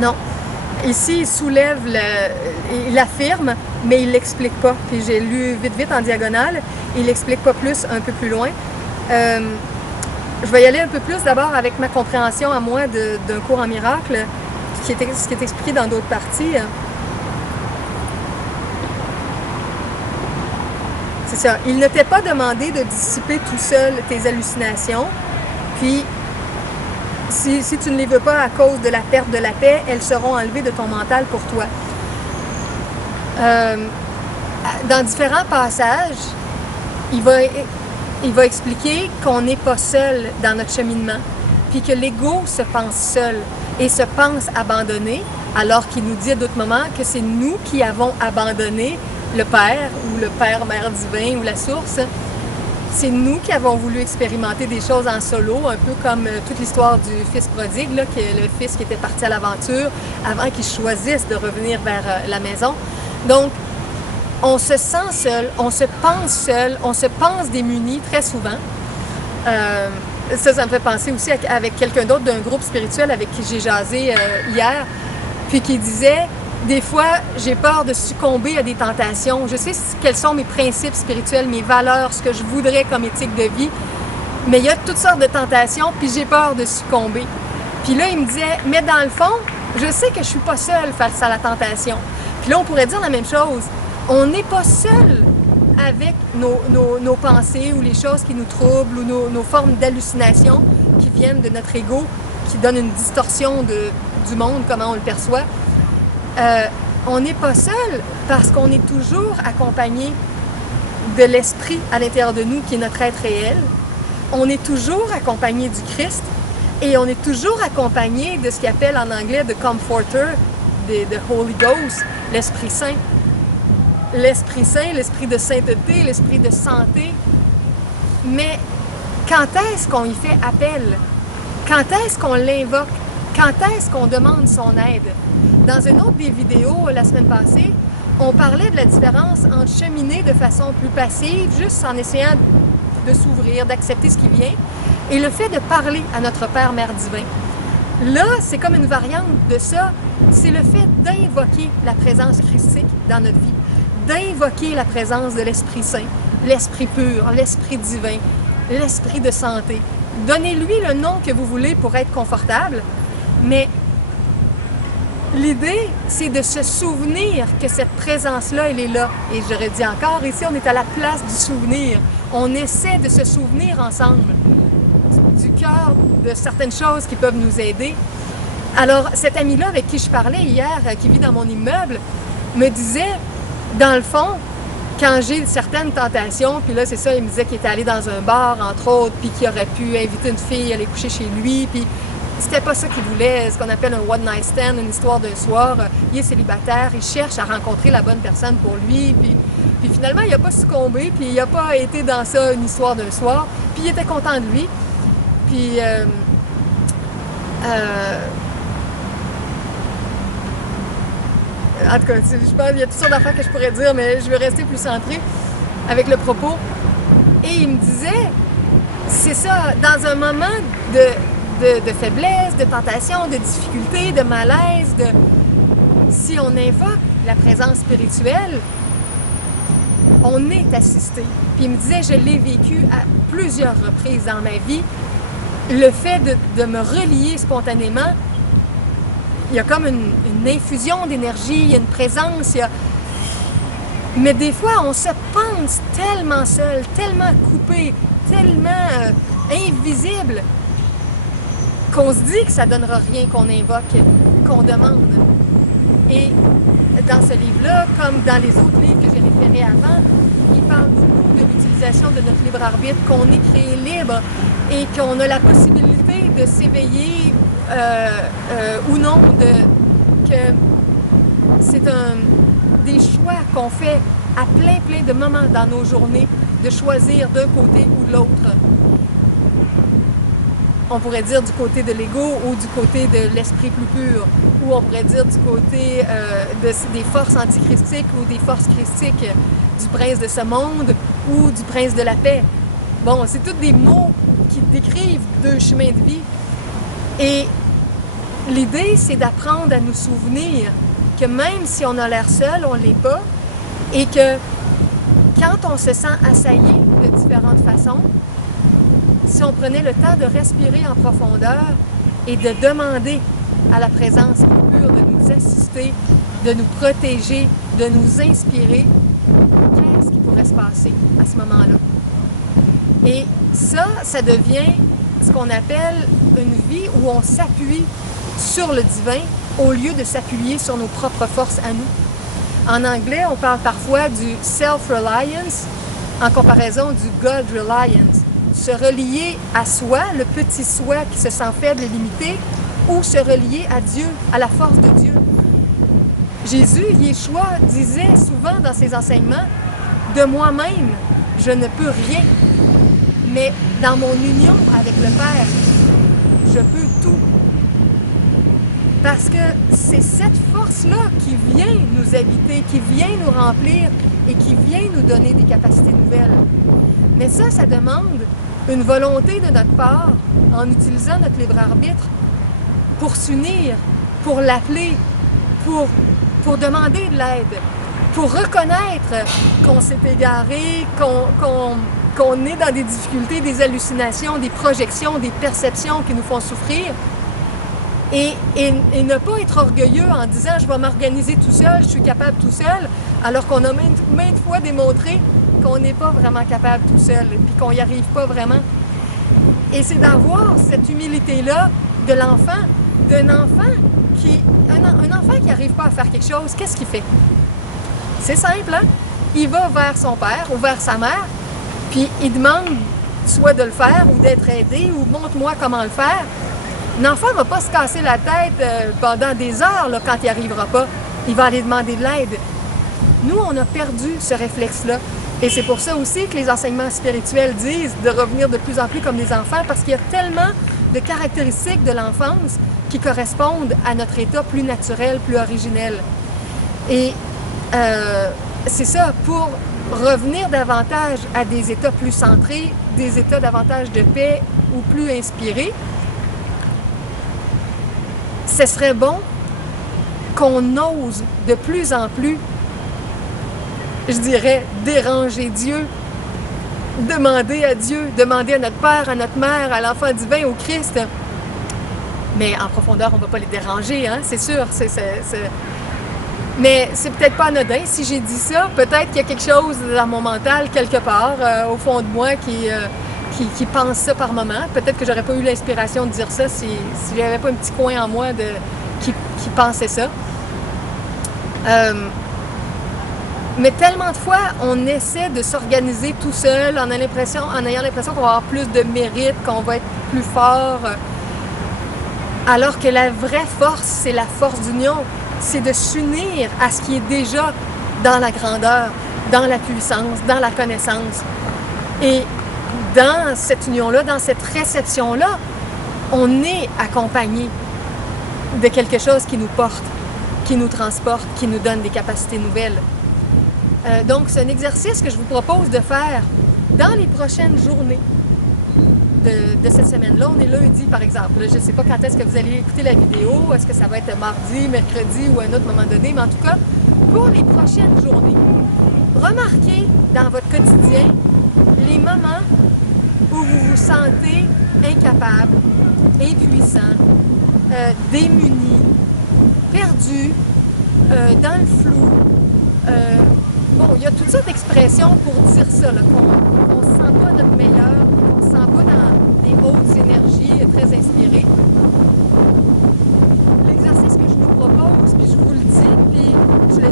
Non. Ici, il soulève, il affirme, mais il l'explique pas. Puis j'ai lu vite en diagonale, il l'explique pas plus, un peu plus loin. Je vais y aller un peu plus d'abord avec ma compréhension à moi d'un cours en miracle, ce qui est expliqué dans d'autres parties. C'est ça. Il ne t'est pas demandé de dissiper tout seul tes hallucinations, puis si tu ne les veux pas à cause de la perte de la paix, elles seront enlevées de ton mental pour toi. Dans différents passages, il va expliquer qu'on n'est pas seul dans notre cheminement, puis que l'ego se pense seul et se pense abandonné, alors qu'il nous dit à d'autres moments que c'est nous qui avons abandonné le Père, ou le Père, Mère divin, ou la source. C'est nous qui avons voulu expérimenter des choses en solo, un peu comme toute l'histoire du fils prodigue, là, qui est le fils qui était parti à l'aventure avant qu'il choisisse de revenir vers la maison. Donc, on se sent seul, on se pense démuni très souvent. Ça me fait penser aussi avec quelqu'un d'autre d'un groupe spirituel avec qui j'ai jasé hier, puis qui disait... Des fois, j'ai peur de succomber à des tentations. Je sais quels sont mes principes spirituels, mes valeurs, ce que je voudrais comme éthique de vie. Mais il y a toutes sortes de tentations, puis j'ai peur de succomber. Puis là, il me disait, mais dans le fond, je sais que je suis pas seule face à la tentation. Puis là, on pourrait dire la même chose. On n'est pas seul avec nos pensées ou les choses qui nous troublent ou nos formes d'hallucination qui viennent de notre ego, qui donnent une distorsion du monde, comment on le perçoit. On n'est pas seul parce qu'on est toujours accompagné de l'esprit à l'intérieur de nous qui est notre être réel. On est toujours accompagné du Christ et on est toujours accompagné de ce qu'il appelle en anglais the Comforter, the Holy Ghost, l'Esprit Saint. L'Esprit Saint, l'Esprit de sainteté, l'Esprit de santé. Mais quand est-ce qu'on y fait appel? Quand est-ce qu'on l'invoque? Quand est-ce qu'on demande son aide? Dans une autre des vidéos la semaine passée, on parlait de la différence entre cheminer de façon plus passive, juste en essayant de s'ouvrir, d'accepter ce qui vient, et le fait de parler à notre Père, Mère divin. Là, c'est comme une variante de ça, c'est le fait d'invoquer la présence christique dans notre vie, d'invoquer la présence de l'Esprit Saint, l'Esprit pur, l'Esprit divin, l'Esprit de santé. Donnez-lui le nom que vous voulez pour être confortable, mais l'idée, c'est de se souvenir que cette présence-là, elle est là. Et je redis encore, ici, on est à la place du souvenir. On essaie de se souvenir ensemble du cœur de certaines choses qui peuvent nous aider. Alors, cet ami-là avec qui je parlais hier, qui vit dans mon immeuble, me disait, dans le fond, quand j'ai certaines tentations, puis là, c'est ça, il me disait qu'il était allé dans un bar, entre autres, puis qu'il aurait pu inviter une fille à aller coucher chez lui, puis c'était pas ça qu'il voulait, ce qu'on appelle un one night stand, une histoire d'un soir. Il est célibataire, il cherche à rencontrer la bonne personne pour lui, puis finalement, il n'a pas succombé, puis il n'a pas été dans ça une histoire d'un soir, puis il était content de lui. Puis, en tout cas, je pense qu'il y a toutes sortes d'affaires que je pourrais dire, mais je vais rester plus centrée avec le propos. Et il me disait, c'est ça, dans un moment de faiblesse, de tentation, de difficulté, de malaise, si on invoque la présence spirituelle, on est assisté. Puis il me disait, je l'ai vécu à plusieurs reprises dans ma vie, le fait de me relier spontanément, il y a comme une infusion d'énergie, il y a une présence, mais des fois, on se pense tellement seul, tellement coupé, tellement invisible, qu'on se dit que ça ne donnera rien qu'on invoque, qu'on demande. Et dans ce livre-là, comme dans les autres livres que j'ai référés avant, il parle beaucoup de l'utilisation de notre libre arbitre, qu'on est créé libre et qu'on a la possibilité de s'éveiller ou non, que c'est des choix qu'on fait à plein de moments dans nos journées, de choisir d'un côté ou de l'autre. On pourrait dire du côté de l'ego ou du côté de l'esprit plus pur, ou on pourrait dire du côté des forces antichristiques ou des forces christiques, du prince de ce monde ou du prince de la paix. Bon, c'est tous des mots qui décrivent deux chemins de vie. Et l'idée, c'est d'apprendre à nous souvenir que même si on a l'air seul, on ne l'est pas, et que quand on se sent assailli de différentes façons, si on prenait le temps de respirer en profondeur et de demander à la présence plus pure de nous assister, de nous protéger, de nous inspirer, qu'est-ce qui pourrait se passer à ce moment-là? Et ça devient ce qu'on appelle une vie où on s'appuie sur le divin au lieu de s'appuyer sur nos propres forces à nous. En anglais, on parle parfois du self-reliance en comparaison du God-reliance. Se relier à soi, le petit soi qui se sent faible et limité, ou se relier à Dieu, à la force de Dieu. Jésus, Yeshua, disait souvent dans ses enseignements, « De moi-même, je ne peux rien, mais dans mon union avec le Père, je peux tout. » Parce que c'est cette force-là qui vient nous habiter, qui vient nous remplir et qui vient nous donner des capacités nouvelles. Mais ça demande une volonté de notre part, en utilisant notre libre arbitre, pour s'unir, pour l'appeler, pour demander de l'aide, pour reconnaître qu'on s'est égaré, qu'on est dans des difficultés, des hallucinations, des projections, des perceptions qui nous font souffrir, et ne pas être orgueilleux en disant « je vais m'organiser tout seul, je suis capable tout seul », alors qu'on a maintes fois démontré qu'on n'est pas vraiment capable tout seul, puis qu'on n'y arrive pas vraiment. Et c'est d'avoir cette humilité-là de l'enfant, un enfant qui n'arrive pas à faire quelque chose, qu'est-ce qu'il fait? C'est simple, hein? Il va vers son père ou vers sa mère, puis il demande soit de le faire ou d'être aidé ou montre-moi comment le faire. L'enfant ne va pas se casser la tête pendant des heures là, quand il n'y arrivera pas. Il va aller demander de l'aide. Nous, on a perdu ce réflexe-là. Et c'est pour ça aussi que les enseignements spirituels disent de revenir de plus en plus comme des enfants, parce qu'il y a tellement de caractéristiques de l'enfance qui correspondent à notre état plus naturel, plus originel. Et c'est ça, pour revenir davantage à des états plus centrés, des états davantage de paix ou plus inspirés, ce serait bon qu'on ose de plus en plus, je dirais, déranger Dieu, demander à Dieu, demander à notre Père, à notre Mère, à l'Enfant divin, au Christ. Mais en profondeur, on ne va pas les déranger, hein, c'est sûr. Mais c'est peut-être pas anodin. Si j'ai dit ça, peut-être qu'il y a quelque chose dans mon mental, quelque part, au fond de moi, qui pense ça par moment. Peut-être que j'aurais pas eu l'inspiration de dire ça si j'avais pas un petit coin en moi qui pensait ça. Mais tellement de fois, on essaie de s'organiser tout seul en ayant l'impression qu'on va avoir plus de mérite, qu'on va être plus fort. Alors que la vraie force, c'est la force d'union. C'est de s'unir à ce qui est déjà dans la grandeur, dans la puissance, dans la connaissance. Et dans cette union-là, dans cette réception-là, on est accompagné de quelque chose qui nous porte, qui nous transporte, qui nous donne des capacités nouvelles. Donc, c'est un exercice que je vous propose de faire dans les prochaines journées de cette semaine-là. On est lundi, par exemple. Là, je ne sais pas quand est-ce que vous allez écouter la vidéo. Est-ce que ça va être mardi, mercredi ou à un autre moment donné? Mais en tout cas, pour les prochaines journées, remarquez dans votre quotidien les moments où vous vous sentez incapable, impuissant, démuni, perdu, dans le flou. Bon, il y a toutes sortes d'expressions pour dire ça, qu'on ne se sent pas notre meilleur, qu'on ne se sent pas dans des hautes énergies très inspirées. L'exercice que je vous propose, puis je vous le dis, puis je le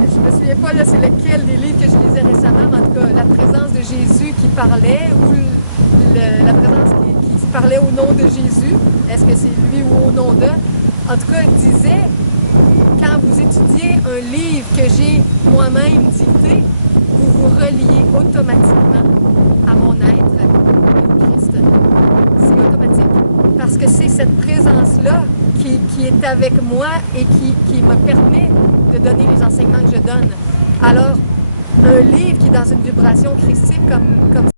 je me souviens pas là, c'est lequel des livres que je lisais récemment, mais en tout cas, la présence de Jésus qui parlait ou la présence qui parlait au nom de Jésus. Est-ce que c'est lui ou au nom d'eux? En tout cas, il disait, quand vous étudiez un livre que j'ai moi-même dicté, vous vous reliez automatiquement à mon être, Christ. C'est automatique. Parce que c'est cette présence-là qui est avec moi et qui me permet de donner les enseignements que je donne. Alors, un livre qui est dans une vibration christique comme